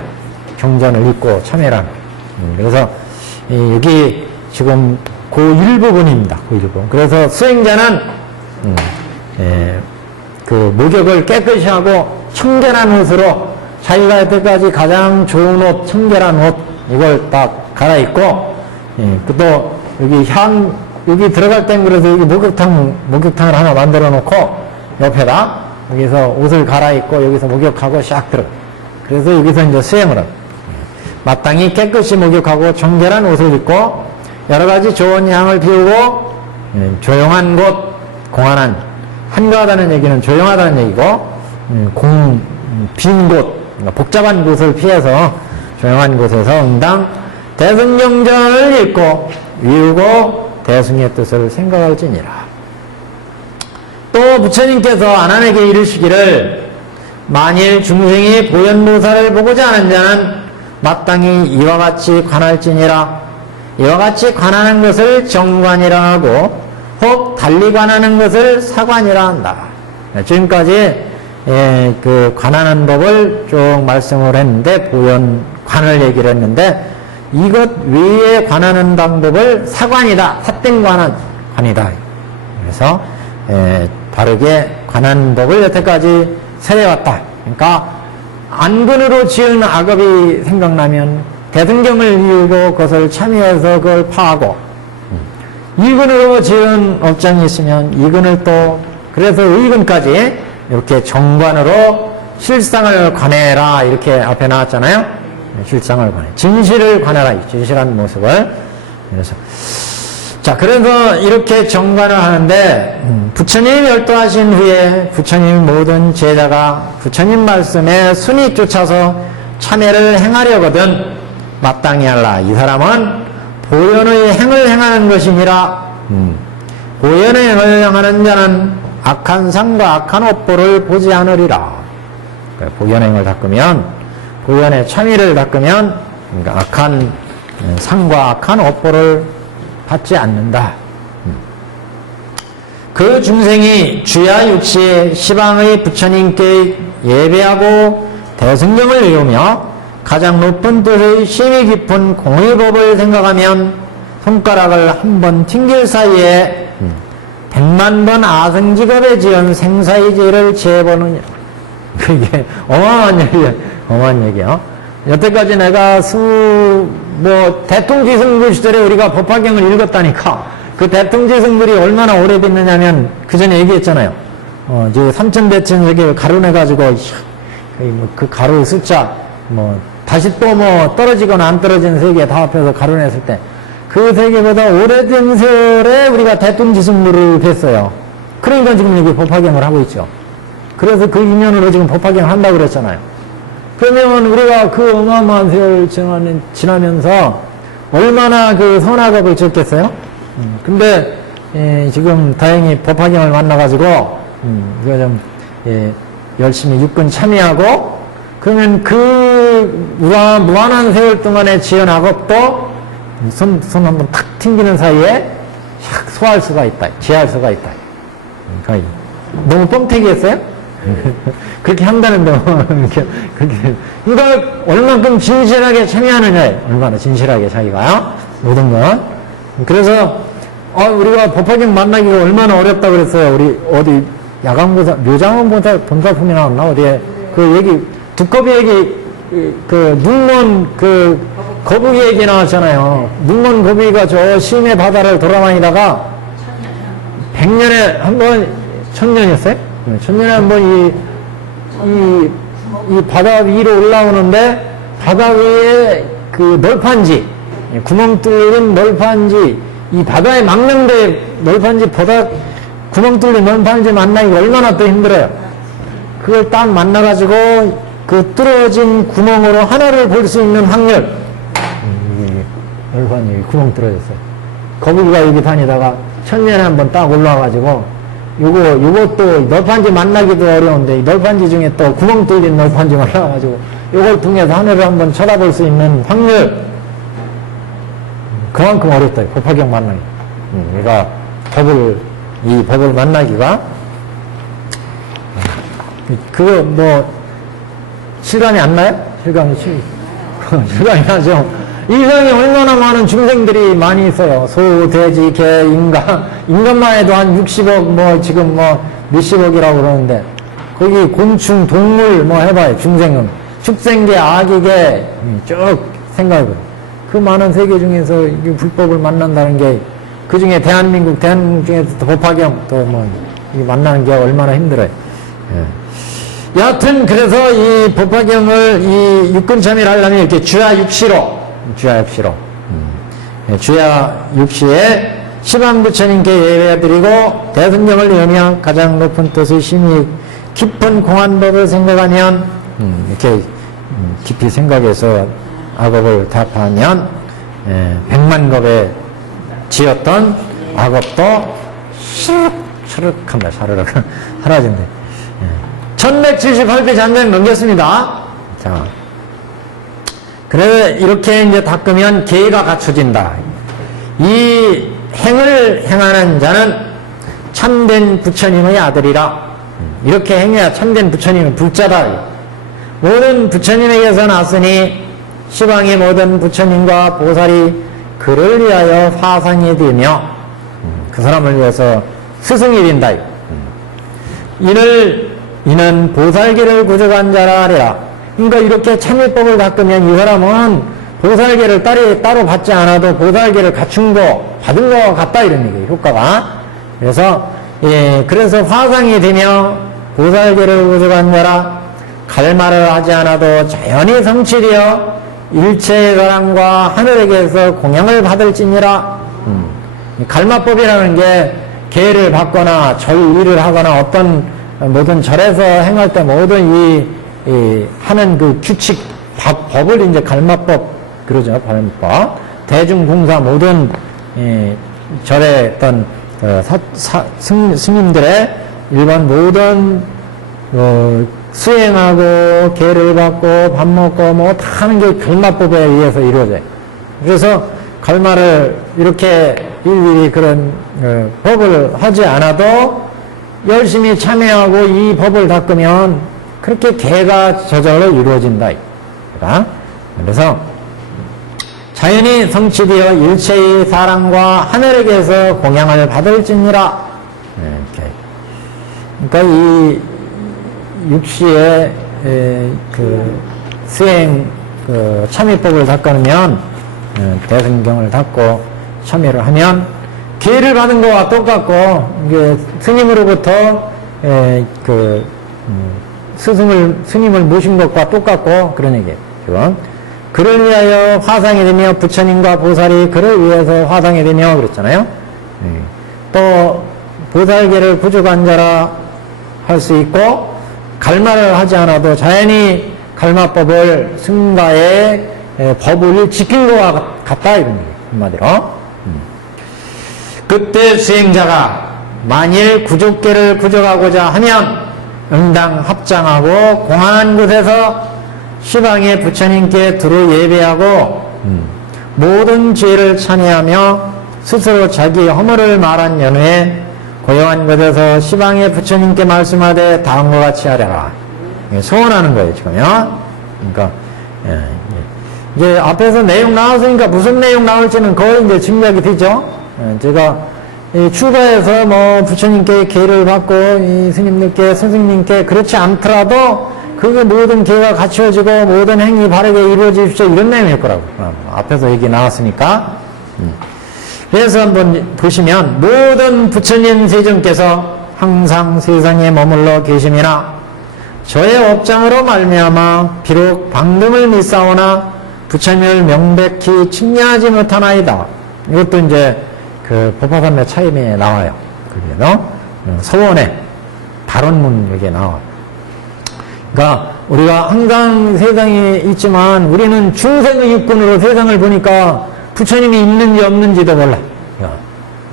경전을 읽고 참여를 하는. 그래서 여기 지금 그 일부분입니다. 그 일부분. 그래서 수행자는 그 목욕을 깨끗이 하고 청결한 옷으로 자기가 여태까지 가장 좋은 옷, 청결한 옷 이걸 딱 갈아입고 또 여기 들어갈 땐 그래서 여기 목욕탕을 하나 만들어 놓고 옆에다 여기서 옷을 갈아입고 여기서 목욕하고 샥 들어가. 그래서 여기서 이제 수행을 합니다. 마땅히 깨끗이 목욕하고 정결한 옷을 입고 여러 가지 좋은 향을 피우고 조용한 곳, 공안한 한가하다는 얘기는 조용하다는 얘기고 빈 곳, 복잡한 곳을 피해서 조용한 곳에서 응당 대승경전을 읽고 위우고 대승의 뜻을 생각할지니라. 또 부처님께서 아난에게 이르시기를 만일 중생이 보현보살을 보고자 하는 자는 마땅히 이와 같이 관할지니라. 이와 같이 관하는 것을 정관이라 하고 혹 달리 관하는 것을 사관이라 한다. 지금까지 그 관하는 법을 쭉 말씀을 했는데 관을 얘기를 했는데 이것 외에 관하는 방법을 사관이다. 삿된 관이다. 그래서 다르게 관하는 법을 여태까지 세워왔다. 그러니까 안근으로 지은 악업이 생각나면 대등경을 이루고 그것을 참여해서 그걸 파하고 이근으로 지은 업장이 있으면 이근을 또, 그래서 의근까지 이렇게 정관으로 실상을 관해라 이렇게 앞에 나왔잖아요. 실상을 관해, 진실을 관해라, 진실한 모습을. 그래서 자, 그래서 이렇게 정관을 하는데 부처님이 열도하신 후에 부처님 모든 제자가 부처님 말씀에 순위 쫓아서 참회를 행하려거든 마땅히 할라. 이 사람은 보현의 행을 행하는 것이니라. 보현의 행을 행하는 자는 악한 상과 악한 업보를 보지 않으리라. 보현의 행을 닦으면, 보현의 참의를 닦으면, 그러니까 악한 상과 악한 업보를 받지 않는다. 그 중생이 주야 육시에 시방의 부처님께 예배하고 대승경을 외우며 가장 높은 뜻의 심히 깊은 공의법을 생각하면 손가락을 한 번 튕길 사이에 100만 번 아승직업에 지은 생사의 죄를 지어보느냐. 그게 어마어마한 얘기야. 어마어마한 얘기야. 여태까지 내가 대통지승들 시절에 우리가 법화경을 읽었다니까. 그 대통지승들이 얼마나 오래됐느냐면, 그 전에 얘기했잖아요. 이제 삼천대천 여기 가루내가지고, 그 가루 숫자, 다시 또 떨어지거나 안 떨어지는 세계 다 합해서 가루냈을 때, 그 세계보다 오래된 세월에 우리가 대통지승들을 뵀어요. 그러니까 지금 여기 법화경을 하고 있죠. 그래서 그 인연으로 지금 법화경을 한다고 그랬잖아요. 그러면 우리가 그 어마어마한 세월 지나면서 얼마나 그 선악업을 지었겠어요? 근데 지금 다행히 법화경을 만나가지고 이거 좀 열심히 육군 참여하고, 그러면 그 무한한 세월 동안에 지은 악업도 손 한번 탁 튕기는 사이에 샥 소화할 수가 있다, 제할 수가 있다. 거의 너무 뻥튀기했어요? 그렇게 한다는데 그렇게, 그러니까 얼만큼 진실하게 참여하느냐에 얼마나 진실하게 자기가 모든 건. 그래서 우리가 법화경 만나기가 얼마나 어렵다고 그랬어요. 우리 어디 야광보사 묘장원 본사품이 나왔나 어디에 그 얘기, 두꺼비 얘기, 그 눈먼 그 거북이 얘기 나왔잖아요. 눈먼 거북이가 저 심해 바다를 돌아다니다가 100년에 한 번, 1000년이었어요? 1000년에 한 번 이 바다 위로 올라오는데, 바다 위에 그 널판지, 구멍 뚫린 널판지, 이 바다에 망명대 널판지, 구멍 뚫린 널판지 만나기가 얼마나 또 힘들어요. 그걸 딱 만나가지고 그 뚫어진 구멍으로 하나를 볼 수 있는 확률. 널판지 구멍 뚫어졌어요. 거북이가 여기 다니다가 1000년에 한 번 딱 올라와가지고, 요것도 널판지 만나기도 어려운데, 이 널판지 중에 또 구멍 뚫린 널판지 올라와가지고, 요걸 통해서 하늘을 한번 쳐다볼 수 있는 확률. 그만큼 어렵다, 법화경 만나기. 그러니까 이 법을 만나기가, 그거 실감이 안 나요? 실감이 나죠? 이 세상에 얼마나 많은 중생들이 많이 있어요. 소, 돼지, 개, 인간만 해도 한 60억, 지금 몇십억이라고 그러는데, 거기 곤충, 동물, 해봐요. 중생은. 축생계, 아기계, 쭉 생각해봐요. 그 많은 세계 중에서 이 불법을 만난다는 게, 그 중에 대한민국 중에서 법화경, 이 만나는 게 얼마나 힘들어요. 예. 여하튼, 그래서 이 법화경을, 이 육근참여를 하려면 이렇게 주야 육시로, 주야 육시에 시방부처님께 예배드리고 대승경을 외우며 가장 높은 뜻의 심히 깊은 공안법을 생각하면, 이렇게 깊이 생각해서 악업을 타파하면 100만 겁에 지었던 악업도 샤륵한다, 샤르륵 사라진대. 1178페이지 한 장 넘겼습니다. 자. 그래서 이렇게 이제 닦으면 계가 갖춰진다. 이 행을 행하는 자는 참된 부처님의 아들이라. 이렇게 행해야 참된 부처님은 불자다. 모든 부처님에게서 났으니 시방의 모든 부처님과 보살이 그를 위하여 화상이 되며 그 사람을 위해서 스승이 된다. 이는 보살기를 구족한 자라 하리라. 그러니까 이렇게 참회법을 닦으면 이 사람은 보살계를 따로 받지 않아도 보살계를 갖춘 거, 받은 거 같다 이런 얘기예요, 효과가. 그래서, 그래서 화상이 되며 보살계를 부족한 자라 갈말을 하지 않아도 자연히 성취되어 일체의 사람과 하늘에게서 공양을 받을지니라. 갈마법이라는 게 계를 받거나 절일을 하거나 어떤 모든 절에서 행할 때 모든 하는 그 규칙 법을 이제 갈마법 그러죠. 갈마법. 대중공사 모든 절의 어떤 스님들의 일반 모든 수행하고 계를 받고 밥 먹고 뭐 다 하는 게 갈마법에 의해서 이루어져요. 그래서 갈마를 이렇게 일일이 그런 법을 하지 않아도 열심히 참여하고 이 법을 닦으면 그렇게 계가 저절로 이루어진다. 그래서 자연히 성취되어 일체의 사랑과 하늘에게서 공양을 받을지니라. 이렇게. 그러니까 이 육시의 그 수행 그 참여법을 닦으면 대승경을 닦고 참여를 하면 기회를 받은 것과 똑같고 이게 스님으로부터 스님을 모신 것과 똑같고 그런 얘기예요. 지금 그를 위하여 화상이 되며 부처님과 보살이 그를 위해서 화상이 되며 그랬잖아요. 또 보살계를 부족한 자라 할 수 있고 갈마를 하지 않아도 자연히 갈마법을 승가의 법을 지킨 것과 같다 이런 얘기예요. 한마디로. 그때 수행자가 만일 구족계를 구족하고자 하면 응당 합장하고 공안한 곳에서 시방의 부처님께 두루 예배하고 모든 죄를 찬해하며 스스로 자기 허물을 말한 연후에 고요한 곳에서 시방의 부처님께 말씀하되 다음과 같이 하려라. 소원하는 거예요 지금요. 그러니까 이제 앞에서 내용 나왔으니까 무슨 내용 나올지는 거의 이제 짐작이 되죠. 제가 추가해서 뭐 부처님께 계를 받고 이 스님들께 스승님께 그렇지 않더라도 그게 모든 계가 갖추어지고 모든 행위 바르게 이루어지십시오 이런 내용일 거라고. 앞에서 얘기 나왔으니까. 그래서 한번 보시면 모든 부처님 세존께서 항상 세상에 머물러 계심이나 저의 업장으로 말미암아 비록 방금을 믿사오나 부처님을 명백히 칭례하지 못하나이다. 이것도 이제 그 법화산매 차임에 나와요. 그게요. 서원에 발언문 여기에 나와요. 그러니까 우리가 항상 세상에 있지만 우리는 중생의 육군으로 세상을 보니까 부처님이 있는지 없는지도 몰라.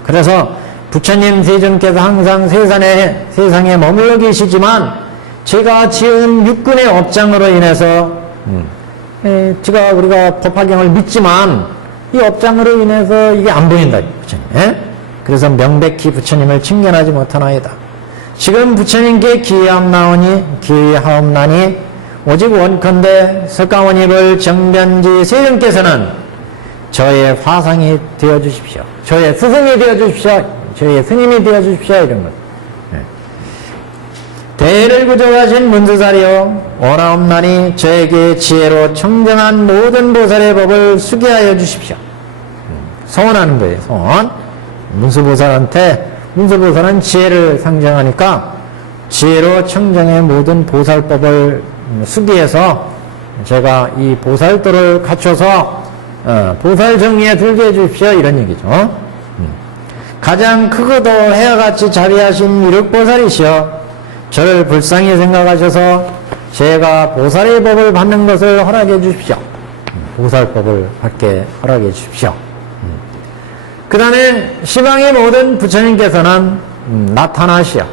그래서 부처님 세존께서 항상 세상에 머물러 계시지만 제가 지은 육군의 업장으로 인해서 우리가 법화경을 믿지만 이 업장으로 인해서 이게 안 보인다. 부처님. 그래서 명백히 부처님을 칭견하지 못하나이다. 지금 부처님께 기회하옵나니 오직 원컨대 석가모니를 정변지 세존께서는 저의 화상이 되어주십시오. 저의 스승이 되어주십시오. 저의 스님이 되어주십시오. 이런 것. 대를 구족하신 문수사리여 원하옵나니 저에게 지혜로 청정한 모든 보살의 법을 수게 하여 주십시오. 소원하는 거예요. 소원. 문수보살은 지혜를 상징하니까 지혜로 청정의 모든 보살법을 수기해서 제가 이 보살도를 갖춰서 보살 정리에 들게 해주십시오. 이런 얘기죠. 가장 크고도 해와같이 자비하신 이륵보살이시여 저를 불쌍히 생각하셔서 제가 보살의 법을 받는 것을 허락해 주십시오. 보살법을 받게 허락해 주십시오. 그 다음에 시방의 모든 부처님께서는 나타나시어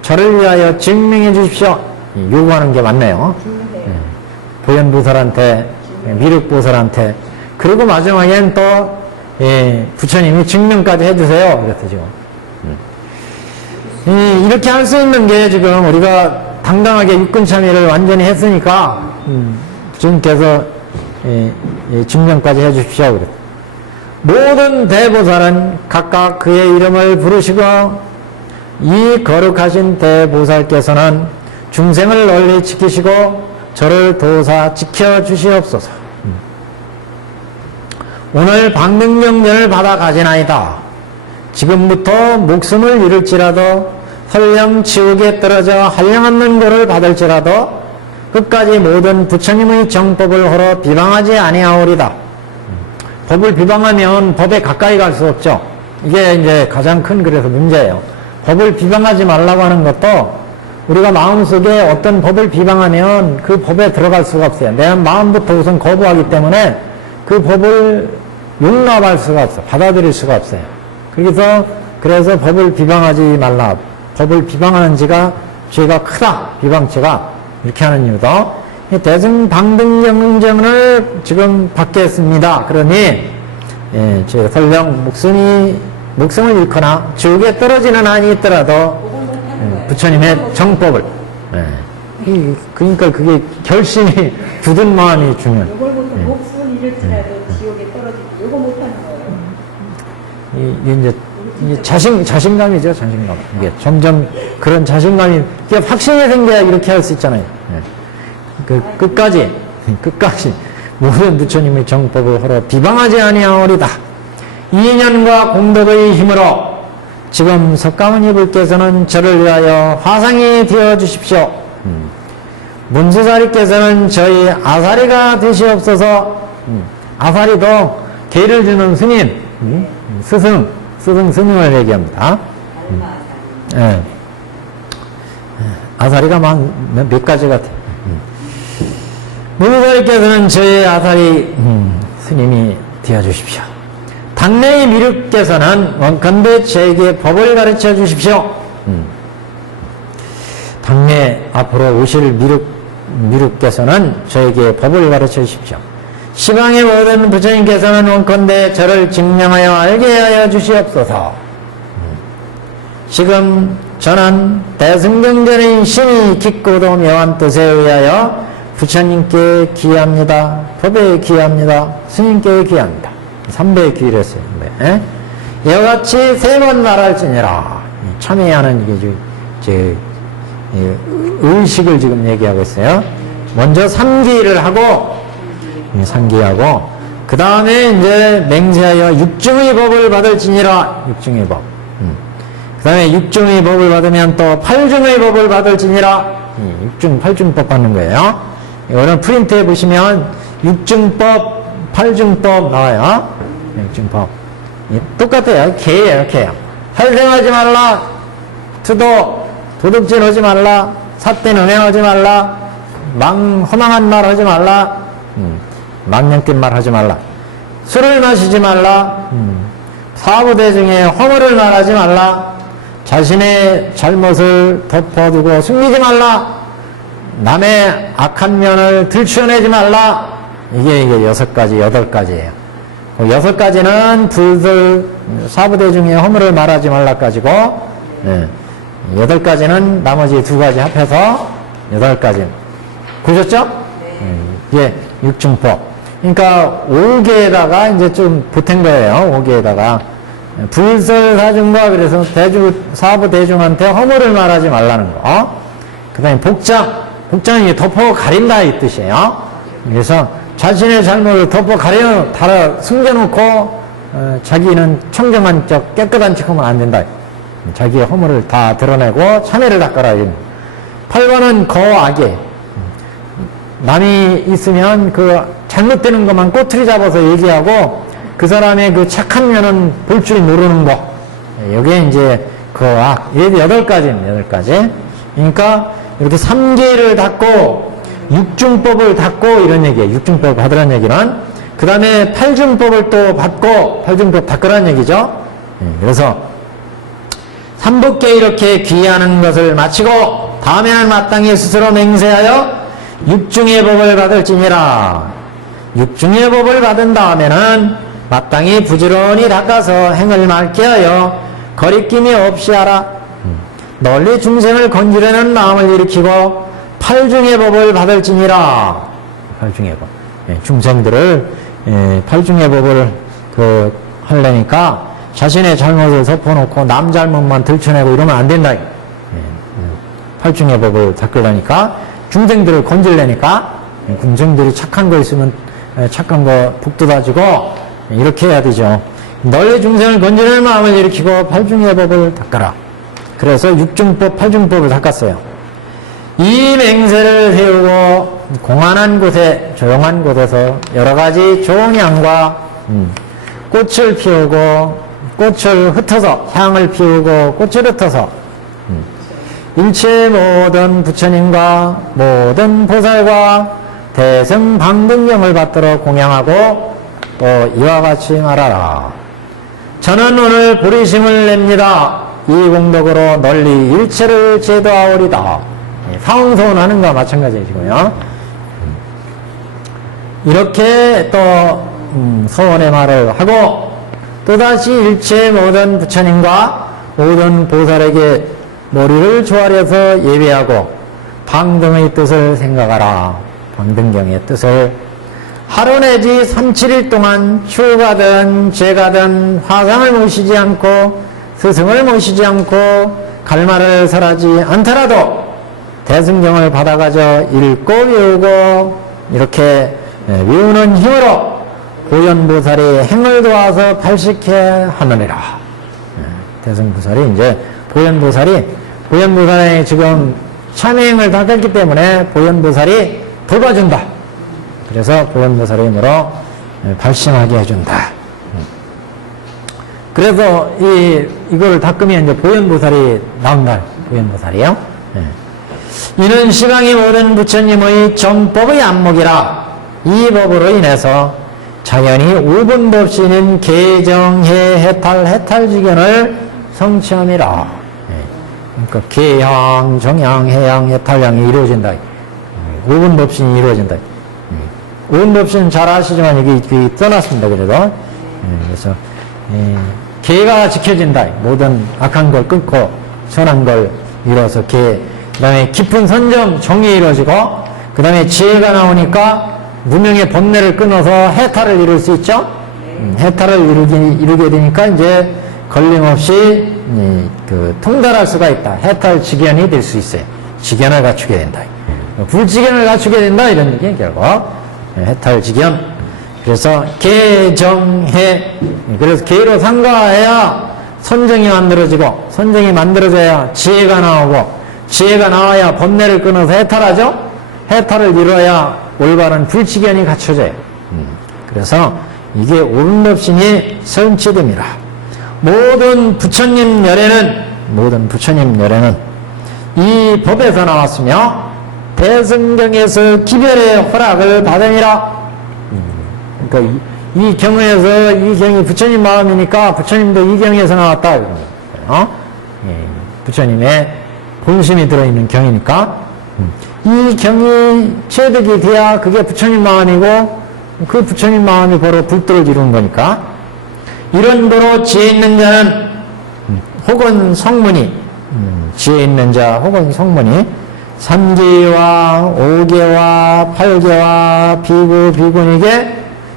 저를 위하여 증명해 주십시오. 요구하는 게 맞네요. 보현보살한테 미륵보살한테 그리고 마지막엔 또 부처님이 증명까지 해주세요. 그랬어 지금. 이렇게 할 수 있는 게 지금 우리가 당당하게 육군참여를 완전히 했으니까 부처님께서 증명까지 해주십시오. 그랬어. 모든 대보살은 각각 그의 이름을 부르시고 이 거룩하신 대보살께서는 중생을 널리 지키시고 저를 도사 지켜주시옵소서. 오늘 방등경전을 받아 가지나이다. 지금부터 목숨을 잃을지라도 설령 지옥에 떨어져 한량없는 고를 받을지라도 끝까지 모든 부처님의 정법을 홀로 비방하지 아니하오리다. 법을 비방하면 법에 가까이 갈 수 없죠. 이게 이제 가장 큰 그래서 문제예요. 법을 비방하지 말라고 하는 것도 우리가 마음속에 어떤 법을 비방하면 그 법에 들어갈 수가 없어요. 내 마음부터 우선 거부하기 때문에 그 법을 용납할 수가 없어. 받아들일 수가 없어요. 그래서 법을 비방하지 말라. 법을 비방하는 지가 죄가 크다. 비방죄가. 이렇게 하는 이유도 대승방등경전을 지금 받겠습니다. 그러니 제 설령 목숨을 잃거나 지옥에 떨어지는 한이 있더라도 부처님의 정법을 그러니까 그게 결심이 굳은 마음이 중요해요. 요걸부터 목숨을 잃을지라도 지옥에 떨어지고 요거 못하는 거예요. 이게 이제 자신감이죠, 자신감. 이게 점점 그런 자신감이, 이게 확신이 생겨야 이렇게 할 수 있잖아요. 끝까지 모든 부처님의 정법을 서로 비방하지 아니하오리다. 이인연과 공덕의 힘으로 지금 석가모니 불께서는 저를 위하여 화상이 되어 주십시오. 문수사리께서는 저희 아사리가 되시옵소서. 아사리도 계를 주는 스님, 스승을 얘기합니다. 아사리가 몇 가지 같아요. 문수사리께서는 저희 아사리 스님이 되어 주십시오. 당내의 미륵께서는 원컨대 저에게 법을 가르쳐 주십시오. 당내 앞으로 오실 미륵께서는 저에게 법을 가르쳐 주십시오. 시방의 모든 부처님께서는 원컨대 저를 증명하여 알게 하여 주시옵소서. 지금 저는 대승경전의 신이 깊고도 묘한 뜻에 의하여 부처님께 기합니다. 법에 기합니다. 스님께 기합니다. 3배에 기를 했어요. 이와 같이 3번 말할지니라. 참여하는 이게 의식을 지금 얘기하고 있어요. 먼저 3기를 하고, 상기하고, 그 다음에 이제 맹세하여 육중의 법을 받을지니라. 육중의 법. 그 다음에 육중의 법을 받으면 또 8중의 법을 받을지니라. 6중, 8중법 받는 거예요. 이거는 프린트에 보시면 6중법, 8중법 나와요. 6중법. 똑같아요. 개예요, 개요. 살생하지 말라. 도둑질 하지 말라. 삿된 음행하지 말라. 허망한 말 하지 말라. 망령된 말 하지 말라. 술을 마시지 말라. 사부대중에 허물을 말하지 말라. 자신의 잘못을 덮어두고 숨기지 말라. 남의 악한 면을 들추어내지 말라. 이게 6가지, 8가지예요. 6가지는 불들, 사부대중에 허물을 말하지 말라까지고, 8가지는 나머지 2가지 합해서 8가지. 보셨죠? 이게 육중법. 그러니까 5개에다가 이제 좀 보탠 거예요. 5개에다가. 불설사중과 그래서 사부대중한테 허물을 말하지 말라는 거. 그 다음에 복장은 덮어 가린다 이 뜻이에요. 그래서 자신의 잘못을 덮어 달아 숨겨놓고 자기는 청정한 척 깨끗한 척하면 안 된다. 자기의 허물을 다 드러내고 참회를 닦아라. 8번은 거악에 남이 있으면 그 잘못되는 것만 꼬투리 잡아서 얘기하고 그 사람의 그 착한 면은 볼 줄 모르는 거. 이게 이제 거악. 이게 8가지입니다. 8가지. 그러니까 이렇게 3계를 닦고 6중법을 닦고 이런 얘기예요. 6중법을 받으라는 얘기는. 그 다음에 8중법을 또 받고 8중법 닦으라는 얘기죠. 그래서 삼복계 이렇게 귀하는 것을 마치고 다음에는 마땅히 스스로 맹세하여 6중의 법을 받을지니라. 6중의 법을 받은 다음에는 마땅히 부지런히 닦아서 행을 맑게 하여 거리낌이 없이 하라. 널리 중생을 건지려는 마음을 일으키고 8중의 법을 받을지니라. 8중의 법. 중생들을 8중의 법을 하려니까 자신의 잘못을 덮어놓고 남 잘못만 들춰내고 이러면 안 된다. 8중의 법을 닦으려니까 중생들을 건지려니까 중생들이 착한 거 있으면 착한 거 북돋아주고 이렇게 해야 되죠. 너희 중생을 건지는 마음을 일으키고 팔중의 법을 닦아라. 그래서 육중법, 팔중법을 닦았어요. 이 맹세를 세우고 공안한 곳에, 조용한 곳에서 여러 가지 좋은 향과 꽃을 피우고 꽃을 흩어서, 향을 피우고 꽃을 흩어서 일체 모든 부처님과 모든 보살과 대승방등경을 받들어 공양하고 또 이와 같이 말하라. 저는 오늘 보리심을 냅니다. 이 공덕으로 널리 일체를 제도하오리다. 사홍소원하는 것과 마찬가지이고요. 이렇게 또 소원의 말을 하고 또다시 일체 모든 부처님과 모든 보살에게 머리를 조아려서 예배하고 방등의 뜻을 생각하라. 방등경의 뜻을 하루 내지 3-7일 동안 휴가든 제가든 화상을 모시지 않고 스승을 모시지 않고 갈말을 설하지 않더라도 대승경을 받아가져 읽고 외우고 이렇게 외우는 힘으로 보현보살이 행을 도와서 발식해 하느니라. 대승보살이 이제 보현보살이 지금 참여행을 닦았기 때문에 보현보살이 돌봐준다. 그래서 보현보살의 힘으로 발심하게 해준다. 그래서 이걸 닦으면 이제 보현보살이 나온다. 보현보살이요. 이는 시강이 모든 부처님의 정법의 안목이라 이 법으로 인해서 자연히 우분법신인 개정해 해탈지견을 성취함이라. 그러니까 개향, 정향, 해향, 해탈향이 이루어진다. 우분법신이 이루어진다. 우분법신 잘 아시지만 여기 써놨습니다. 그래도 그래서 개가 지켜진다. 모든 악한 걸 끊고 선한 걸 이뤄서 개. 그 다음에 깊은 선정, 정이 이루어지고 그 다음에 지혜가 나오니까 무명의 번뇌를 끊어서 해탈을 이룰 수 있죠. 해탈을 이루게 되니까 이제 걸림없이 통달할 수가 있다. 해탈 지견이 될 수 있어요. 지견을 갖추게 된다. 불지견을 갖추게 된다. 이런 얘기 결국 해탈 지견. 그래서 개정해. 그래서 개로 상가해야 선정이 만들어지고 선정이 만들어져야 지혜가 나오고 지혜가 나와야 번뇌를 끊어서 해탈하죠. 해탈을 이루어야 올바른 불지견이 갖춰져요. 그래서 이게 오분법신이 성취됩니다. 모든 부처님 열애는 이 법에서 나왔으며 대승경에서 기별의 허락을 받으니라. 그러니까 이 경에서 이 경이 부처님 마음이니까 부처님도 이 경에서 나왔다. 부처님의 본심이 들어있는 경이니까 이 경이 체득이 돼야 그게 부처님 마음이고 그 부처님 마음이 바로 불도를 이루는 거니까 이런 도로 지혜 있는 자는 혹은 성문이 지혜 있는 자 혹은 성문이 3계와 5계와 8계와 비구 비군에게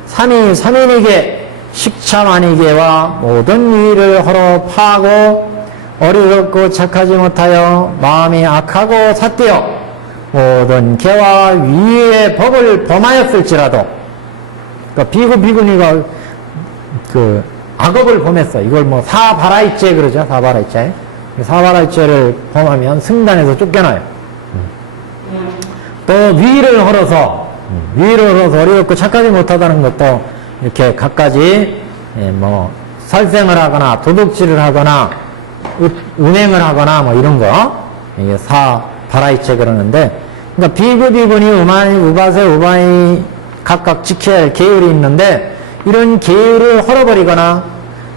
3위 3인에게 식차만이계와 모든 위를 허러 파하고 어리석고 착하지 못하여 마음이 악하고 삿되어 모든 개와 위의 법을 범하였을지라도 그러니까 비구 비군이가 그 악업을 범했어. 이걸 뭐 사바라이죄 그러죠. 사바라이죄. 사바라이죄를 범하면 승단에서 쫓겨나요. 또 위를 헐어서 어리석고 착하지 못하다는 것도 이렇게 갖가지 뭐 살생을 하거나 도둑질을 하거나 운행을 하거나 뭐 이런 거 이게 사바라이죄 그러는데 그러니까 비구비군이 우바세 우바이 각각 지켜야 할 계율이 있는데 이런 계율을 헐어버리거나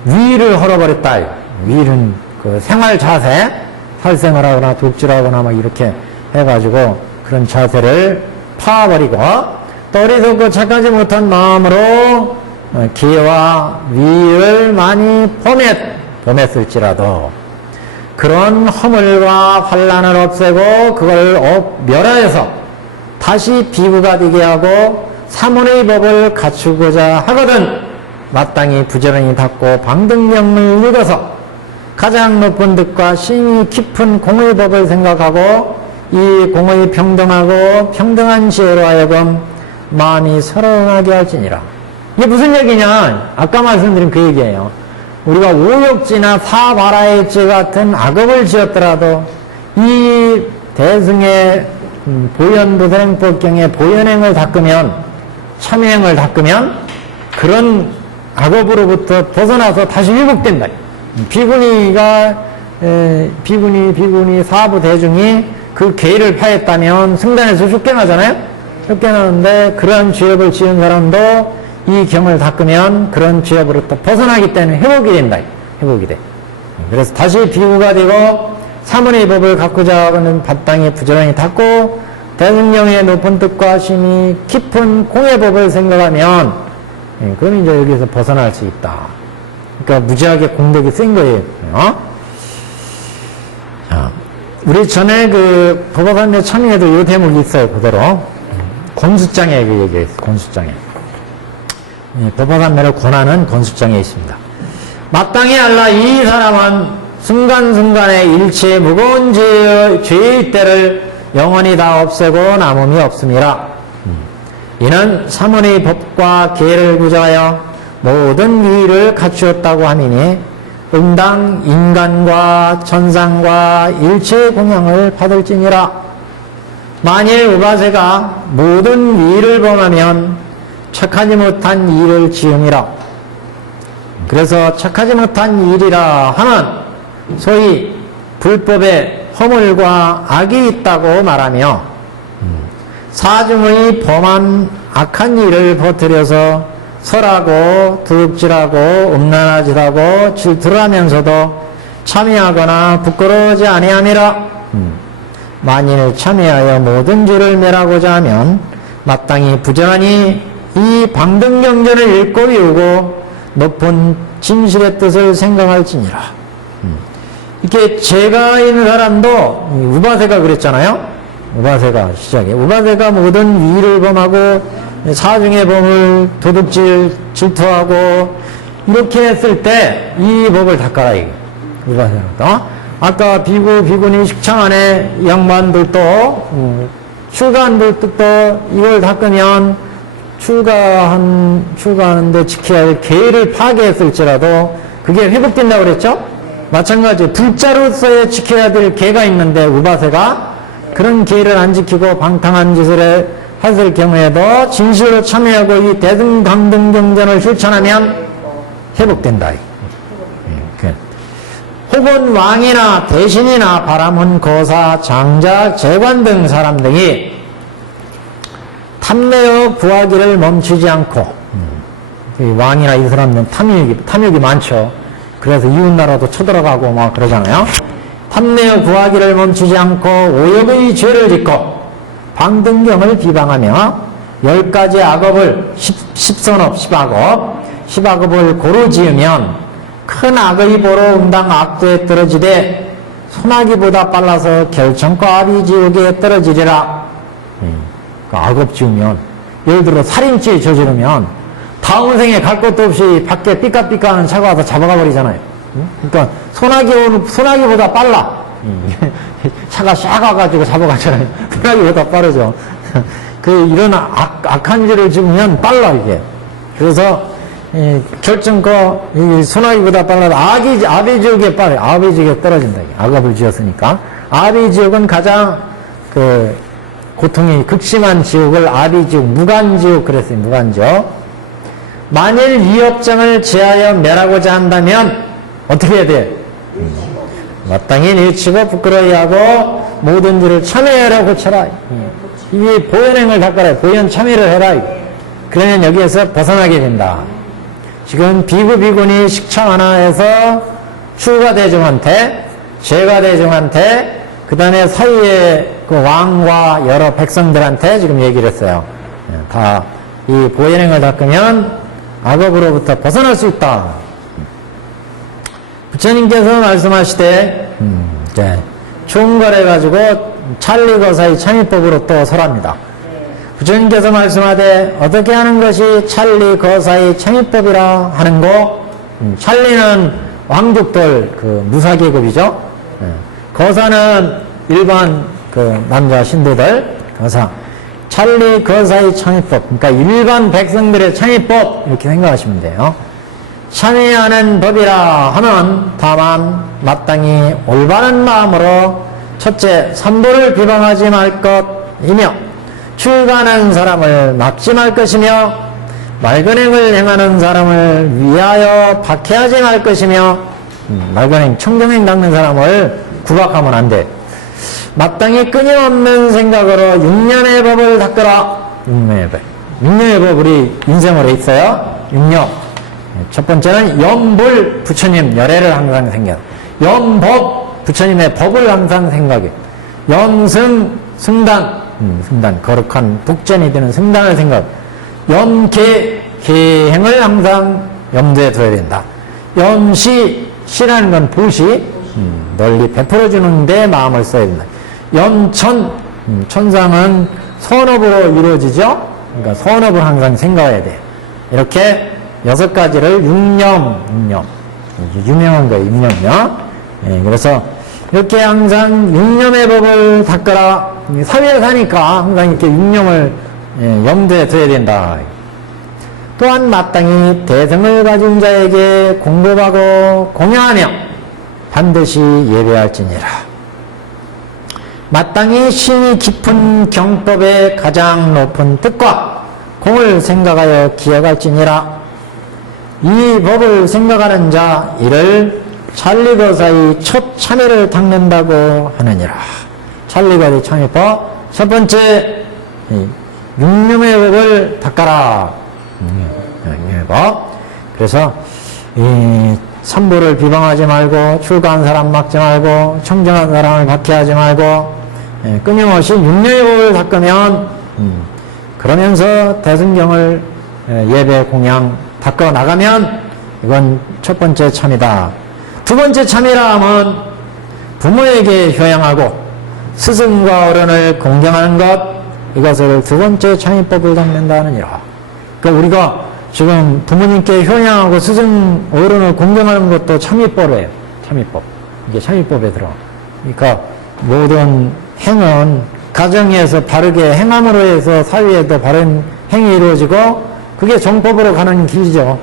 위를 헐어버렸다. 위는 그 생활 자세 살생을 하거나 도둑질하거나 막 이렇게 해가지고 그런 자세를 파버리고 또 어리석고 착하지 못한 마음으로 기와 위를 많이 범했을지라도 그런 허물과 환란을 없애고 그걸 멸하여서 다시 비구가 되게 하고 사문의 법을 갖추고자 하거든 마땅히 부지런히 닦고 방등경을 읽어서 가장 높은 득과 심히 깊은 공의 법을 생각하고 이 공의 평등하고 평등한 지혜로 하여금 마음이 서러하게 할지니라. 이게 무슨 얘기냐? 아까 말씀드린 그 얘기예요. 우리가 오욕지나 사바라의지 같은 악업을 지었더라도 이 대승의 보현부생법경의 보현행을 닦으면, 참여행을 닦으면 그런 악업으로부터 벗어나서 다시 회복된다. 비구니 사부 대중이 그 계를 파했다면 승단에서 쫓겨나잖아요? 쫓겨나는데 그런 죄업을 지은 사람도 이 경을 닦으면 그런 죄업으로부터 벗어나기 때문에 회복이 된다. 회복이 돼. 그래서 다시 비구가 되고 사문의 법을 갖고자 하는 바탕에 부지런히 닦고 대승령의 높은 뜻과 심히 깊은 공예법을 생각하면 그럼 이제 여기서 벗어날 수 있다. 그러니까 무지하게 공덕이 센 거예요. 자, 우리 전에 그 법화산대 참여에도 이 대목이 있어요. 그대로 권수장에 그 얘기했어요. 권수장에. 법화산매를 권하는 권수장에 있습니다. 마땅히 알라 이 사람은 순간순간에 일체의 무거운 죄의 때를 영원히 다 없애고 남음이 없음이라. 이는 사문의 법과 계를 구자하여 모든 위를 갖추었다고 하미니 응당 인간과 천상과 일체의 공양을 받을지니라. 만일 우바세가 모든 위를 범하면 착하지 못한 일을 지음이라. 그래서 착하지 못한 일이라 하면 소위 불법에 허물과 악이 있다고 말하며 사중의 범한 악한 일을 버뜨려서 설하고 두둑질하고 음란하지하고 질투를 하면서도 참여하거나 부끄러워하지 아니함이라. 만일 참여하여 모든 죄를 멸하고자 하면 마땅히 부지런히 이 방등경전을 읽고 외우고 높은 진실의 뜻을 생각할지니라. 이렇게 죄가 있는 사람도 우바세가 그랬잖아요. 우바세가 시작해. 우바세가 모든 위를 범하고 사중의 범을 도둑질 질투하고 이렇게 했을 때 이 법을 닦아라 이게 우바세는. 아까 비구니 식창 안에 양반들도 출가한들도 이걸 닦으면 출가하는데 지켜야 할 계를 파괴했을지라도 그게 회복된다고 그랬죠? 마찬가지 불자로서의 지켜야 될 계가 있는데 우바세가 그런 계를 안 지키고 방탕한 짓을 했을 경우에도 진실로 참여하고 이 대등강등경전을 실천하면 회복된다. 혹은 왕이나 대신이나 바람은 거사, 장자, 재관 등 사람 등이 탐내어 구하기를 멈추지 않고 왕이나 이 사람들은 탐욕이 많죠. 그래서 이웃나라도 쳐들어가고 막 그러잖아요. 탐내어 구하기를 멈추지 않고 오역의 죄를 짓고 방등경을 비방하며 10가지 악업을 10선업 10악업을 고루 지으면 큰 악의 보로 응당 악도에 떨어지되 소나기보다 빨라서 결정과 아비지옥에 떨어지리라. 그 악업 지으면 예를 들어 살인죄 저지르면 다음 생에 갈 것도 없이 밖에 삐까삐까하는 차가 와서 잡아가 버리잖아요. 그러니까 소나기보다 빨라. 차가 샥 와가지고 잡아가잖아요. 소나기보다 빠르죠. 이런 악한 죄를 지으면 빨라 이게. 그래서 결정과 소나기보다 빨라도 아비지옥에 빠르요. 아비지옥에 떨어진다. 악업을 지었으니까. 아비지옥은 가장 고통이 극심한 지옥을 아비지옥, 무간지옥 그랬어요. 무간지옥. 만일 이 업장을 제하여 멸하고자 한다면 어떻게 해야 돼? 마땅히 일치고 부끄러워하고 모든 일을 참여하라 고쳐라. 이 보현행을 닦아라. 보현 참여를 해라. 그러면 여기에서 벗어나게 된다. 지금 비구니 식창 하나에서 추가 대중한테, 제가 대중한테, 그 다음에 사이에 그 왕과 여러 백성들한테 지금 얘기를 했어요. 다 이 보현행을 닦으면 악업으로부터 벗어날 수 있다. 부처님께서 말씀하시되 총괄해가지고 찰리거사의 참의법으로 또 설합니다. 부처님께서 말씀하되 어떻게 하는 것이 찰리거사의 참의법이라 하는 거. 찰리는 왕족들 무사계급이죠. 거사는 일반 남자 신도들 거사. 찰리 거사의 참여법, 그러니까 일반 백성들의 참여법 이렇게 생각하시면 돼요. 참여하는 법이라 하면 다만 마땅히 올바른 마음으로 첫째 산보를 비방하지 말 것이며 출가하는 사람을 막지 말 것이며 말근행을 행하는 사람을 위하여 박해하지 말 것이며 말근행 청정행 닦는 사람을 구박하면 안 돼. 마땅히 끊임없는 생각으로 6년의 법을 닦으라. 6년의 법. 6년의 법 우리 인생으로 있어요. 6년. 첫 번째는 염불 부처님 열애를 항상 생겨. 염법 부처님의 법을 항상 생각해. 염승 승단 승단 거룩한 독전이 되는 승단을 생각. 염계 계행을 항상 염두에 둬야 된다. 염시 시라는 건 보시 널리 베풀어주는 데 마음을 써야 된다. 염천 천상은 선업으로 이루어지죠. 그러니까 선업을 항상 생각해야 돼. 이렇게 6가지를 육념 유명한 거예요. 육념이요. 예, 그래서 이렇게 항상 육념의 법을 닦으라. 사회에 사니까 항상 이렇게 육념을 염두에 둬야 된다. 또한 마땅히 대성을 가진 자에게 공급하고 공양하며 반드시 예배할지니라. 마땅히 신이 깊은 경법의 가장 높은 뜻과 공을 생각하여 기억할지니라. 이 법을 생각하는 자 이를 찰리거사의 첫 참여를 닦는다고 하느니라. 찰리거사의 참여법 첫 번째 육념의 법을 닦아라. 육념의 법. 그래서 산보를 비방하지 말고 출가한 사람 막지 말고 청정한 사람을 박해하지 말고 끊임없이 육념의 법을 닦으면 그러면서 대승경을 예배 공양 닦아 나가면 이건 첫 번째 참이다. 두 번째 참이라 하면 부모에게 효양하고 스승과 어른을 공경하는 것, 이것을 두 번째 참이법을 닦는다는 이라. 그러니까 우리가 지금 부모님께 효양하고 스승 어른을 공경하는 것도 참이법이에요. 참이법. 이게 참이법에 들어. 그러니까 모든 행은 가정에서 바르게 행함으로 해서 사회에도 바른 행이 이루어지고 그게 정법으로 가는 길이죠.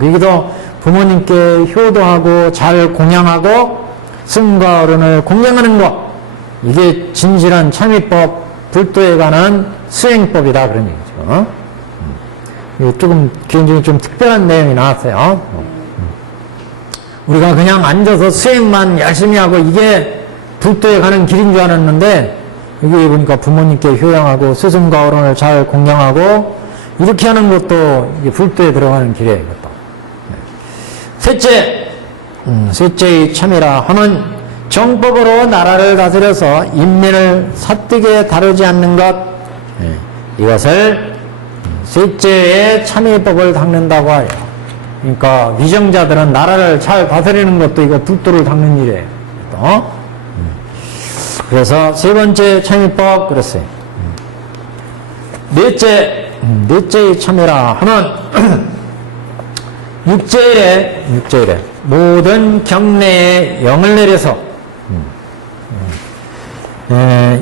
거기도 부모님께 효도하고 잘 공양하고 스승과 어른을 공경하는 것, 이게 진실한 참이법, 불도에 관한 수행법이다 그런 얘기죠. 조금 개인적으로 좀 특별한 내용이 나왔어요. 우리가 그냥 앉아서 수행만 열심히 하고 이게 불도에 가는 길인 줄 알았는데 여기 보니까 부모님께 효양하고 스승과 어른을 잘 공경하고 이렇게 하는 것도 이게 불도에 들어가는 길이에요. 이것도. 셋째, 셋째의 참이라 하면 정법으로 나라를 다스려서 인민을 사뜨게 다루지 않는 것, 이것을 셋째의 참의법을 닦는다고 하요. 그러니까 위정자들은 나라를 잘 다스리는 것도 이거 불도를 닦는 일이에요. 그래서 세 번째 참의법 그랬어요. 넷째의 참이라 하면 육제일에 모든 경내에 영을 내려서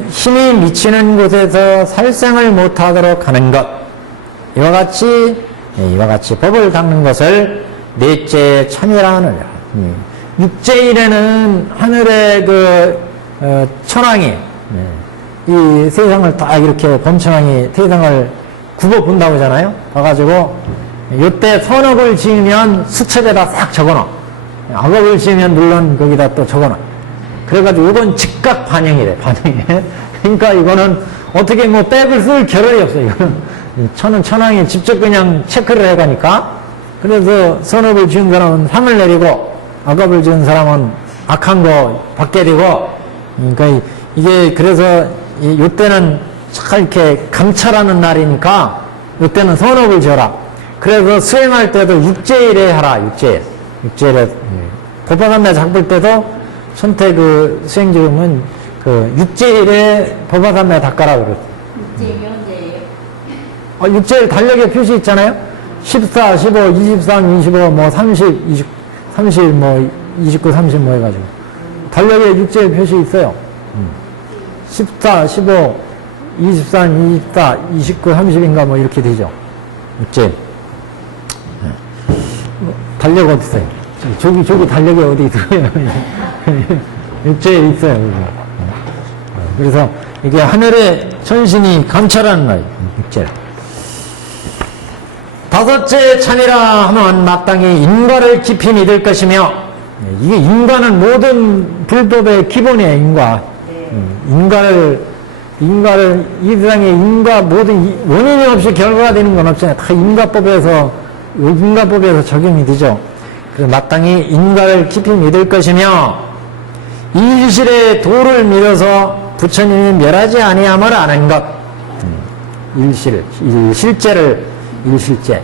힘이 미치는 곳에서 살생을 못하도록 하는 것, 이와 같이 법을 닦는 것을 넷째 참이라 하느냐. 육제일에는 하늘의 천왕이 이 세상을 딱 이렇게 범천왕이 세상을 굽어 본다고 하잖아요. 봐가지고 요때 선업을 지으면 수첩에다 싹 적어놔. 악업을 지으면 물론 거기다 또 적어놔. 그래가지고 이건 즉각 반영이래. 그러니까 이거는 어떻게 뭐 백을 쓸 겨를이 없어. 이거는 천왕이 직접 그냥 체크를 해가니까. 그래서 선업을 지은 사람은 상을 내리고 악업을 지은 사람은 악한 거 받게 되고. 그러니까 이게 그래서 요때는 참 이렇게 감찰하는 날이니까 요때는 선업을 지어라. 그래서 수행할 때도 육제일에 하라. 육제일에 법화산매 작볼 때도 선택 수행 지으면 육제일에 법화산매 닦아라 그랬어요. 육제일이 언제예요? 육제일 달력에 표시 있잖아요. 14, 15, 23, 25, 뭐 30, 30, 뭐 29, 30 뭐 해가지고 달력에 육제일 표시 있어요. 14, 15, 23, 24, 29, 30인가 뭐 이렇게 되죠. 육체. 달력 어디 있어요? 저기 달력이 어디 있어요? 육체에 있어요. 여기. 그래서 이게 하늘의 천신이 감찰하는 거예요. 육체. 다섯째 찬이라 하면 마땅히 인과를 깊이 믿을 것이며, 이게 인과는 모든 불법의 기본이에요. 인과를 이 세상에 인과 모든 원인이 없이 결과가 되는 건 없잖아요. 다 인과법에서 적용이 되죠. 그래서 마땅히 인과를 깊이 믿을 것이며 일실의 도를 믿어서 부처님이 멸하지 아니함을 아는 것.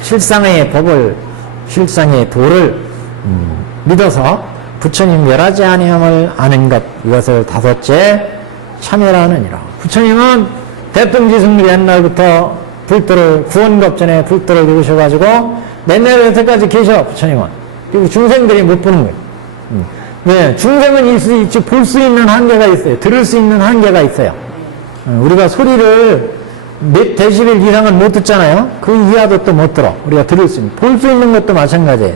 실상의 법을, 실상의 도를 믿어서 부처님 멸하지 아니함을 아는 것. 이것을 다섯째 참여라 하느니라. 부처님은 대통지승 옛날부터 불도를, 구원겁전에 불도를 이루셔가지고 맨날 여태까지 계셔, 부처님은. 그리고 중생들이 못 보는 거예요. 네, 중생은 있지, 볼 수 있는 한계가 있어요. 들을 수 있는 한계가 있어요. 우리가 소리를 몇 데시벨 이상은 못 듣잖아요. 그 이하도 또 못 들어. 우리가 들을 수 있는. 볼 수 있는 것도 마찬가지예요.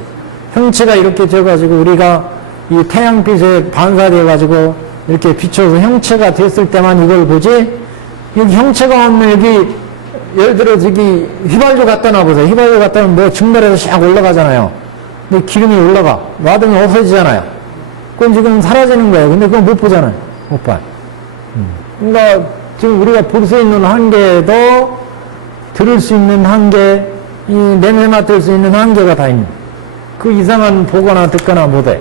형체가 이렇게 되어가지고 우리가 이 태양빛에 반사되어가지고 이렇게 비춰서 형체가 됐을 때만 이걸 보지, 여기 형체가 없는 여기, 예를 들어 저기 휘발유 갖다 놔보세요. 휘발유 갖다 놓으면 뭐 증발해서 샥 올라가잖아요. 근데 기름이 올라가. 놔두면 없어지잖아요. 그건 지금 사라지는 거예요. 근데 그건 못 보잖아요. 못 봐요. 그러니까 지금 우리가 볼 수 있는 한계도 들을 수 있는 한계, 이 냄새 맡을 수 있는 한계가 다 있는. 그 이상은 보거나 듣거나 못해.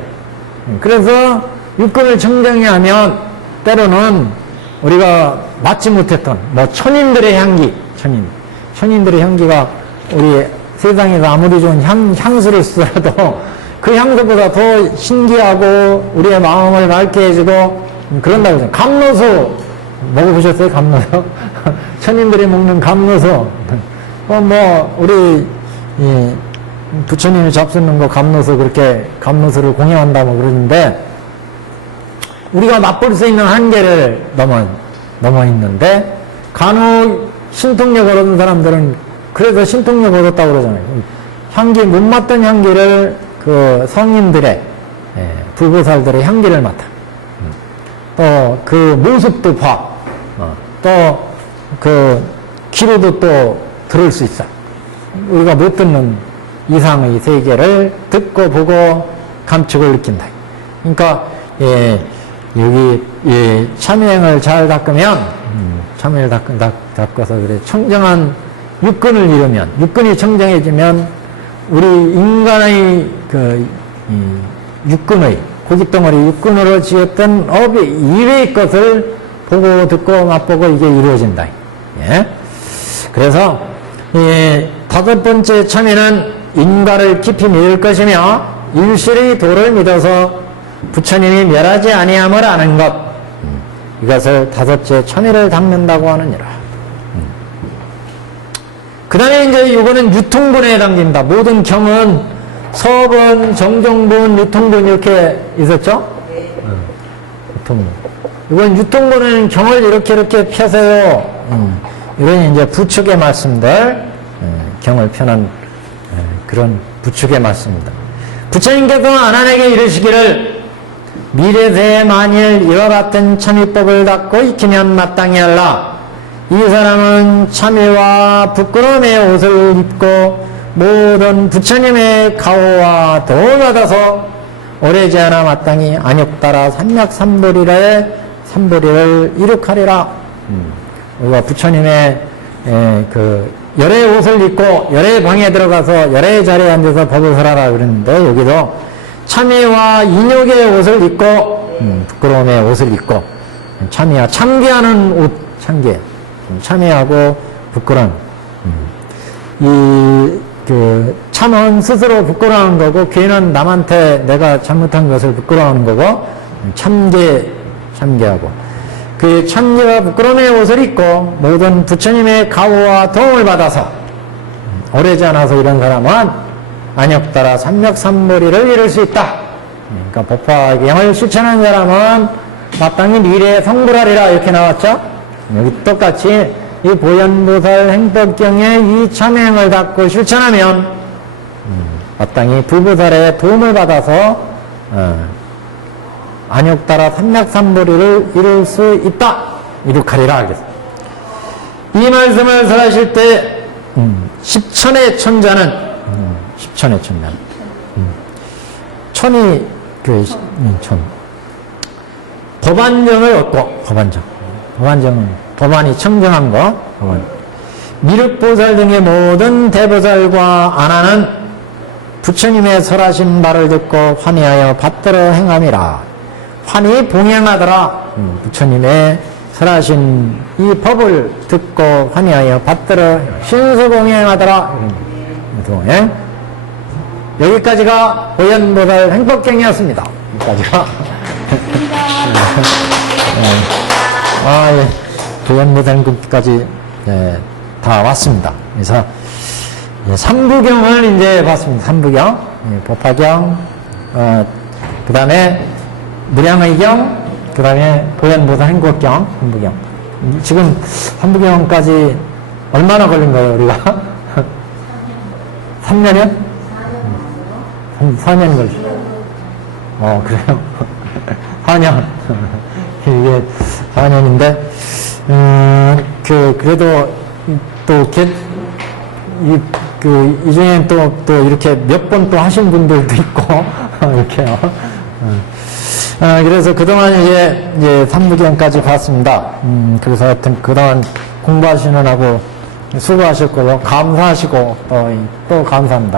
그래서 육근을 청정히 하면 때로는 우리가 맡지 못했던 뭐 천인들의 향기, 천인들의 향기가 우리 세상에서 아무리 좋은 향수를 쓰더라도 그 향수보다 더 신기하고 우리의 마음을 맑게 해주고 그런다고 해서 감로수 먹어보셨어요? 감로수? 천인들이 먹는 감로수. 뭐 우리 부처님이 잡수는 거 감로수, 그렇게 감로수를 공양한다 뭐 그러는데 우리가 맛볼 수 있는 한계를 넘어 있는데 간혹 신통력 얻은 사람들은 그래서 신통력 얻었다고 그러잖아요. 향기, 못 맡던 향기를 그 성인들의, 불보살들의 향기를 맡아. 또 그 모습도 봐. 또 그 귀로도 또 들을 수 있어. 우리가 못 듣는 이상의 세계를 듣고 보고 감촉을 느낀다. 그러니까, 여기, 참여행을 잘 닦으면, 참여를 닦아서 그래. 청정한 육근을 이루면, 육근이 청정해지면, 우리 인간의 육근의, 고깃덩어리 육근으로 지었던 업 이외의 것을 보고 듣고 맛보고 이게 이루어진다. 예. 그래서, 다섯 번째 참여는 인과를 깊이 믿을 것이며, 일실의 도를 믿어서 부처님이 멸하지 아니함을 아는 것. 이것을 다섯째 참여를 닦는다고 하느니라. 그 다음에 이제 이거는 유통분에 해당됩니다. 모든 경은 서분, 정정분, 유통분 이렇게 있었죠? 유통분. 이건 유통분은 경을 이렇게 펴세요. 이건 이제 부축의 말씀들, 경을 펴는 그런 부축의 말씀입니다. 부처님께서 아난에게 이르시기를 미래세에 만일 이와 같은 참의법을 닦고 익히면 마땅히 할라. 이 사람은 참회와 부끄러움의 옷을 입고 모든 부처님의 가호와 도움을 받아서 오래지 않아 마땅히 안욕따라 삼보리를 이룩하리라. 우리가 부처님의 그 열의 옷을 입고 열의 방에 들어가서 열의 자리에 앉아서 법을 설하라 그랬는데 여기도 참회와 인욕의 옷을 입고 부끄러움의 옷을 입고 참회와 참괴하는 옷, 참회하고 부끄러움. 참은 스스로 부끄러워하는 거고, 괴는 남한테 내가 잘못한 것을 부끄러워하는 거고, 참괴하고. 그 참괴와 부끄러움의 옷을 입고, 모든 부처님의 가호와 도움을 받아서, 오래지 않아서 이런 사람은 안욕따라 삼력삼보리를 이룰 수 있다. 그러니까 법화경을 실천한 사람은 마땅히 미래에 성불하리라 이렇게 나왔죠? 여기 똑같이 이 보현보살 행법경의 이 참행을 닦고 실천하면 마땅히 불보살의 도움을 받아서 안욕따라 삼맥삼보리를 이룰 수 있다. 이룩하리라 하겠습니다. 이 말씀을 설하실 때 십천의 천자는 십천의 천자는 천이 천 법안정을 얻고 법안정은 법안이 청정한 거 법안. 미륵보살 등의 모든 대보살과 안하는 부처님의 설하신 말을 듣고 환희하여 받들어 행함이라. 환희 봉행하더라. 부처님의 설하신 이 법을 듣고 환희하여 받들어 신수봉행하더라. 봉행. 여기까지가 보현보살 행법경이었습니다. 여기까지가. 예. 보현보살 행법까지 다 왔습니다. 그래서 3부경을 이제 봤습니다. 3부경. 법화경, 그 다음에 무량의경, 그 다음에 보현보살 행법경, 3부경. 지금 3부경까지 얼마나 걸린 거예요, 우리가? 3년이요? 4년 걸렸어요. 그래요? 4년. 이게 4년인데, 그래도 또, 이 중에 또 이렇게 몇 번 또 하신 분들도 있고, 이렇게요. 그래서 그동안 이제 3부경까지 봤습니다. 그래서 하여튼 그동안 공부하시느라고 수고하셨고요. 감사하시고, 또 감사합니다.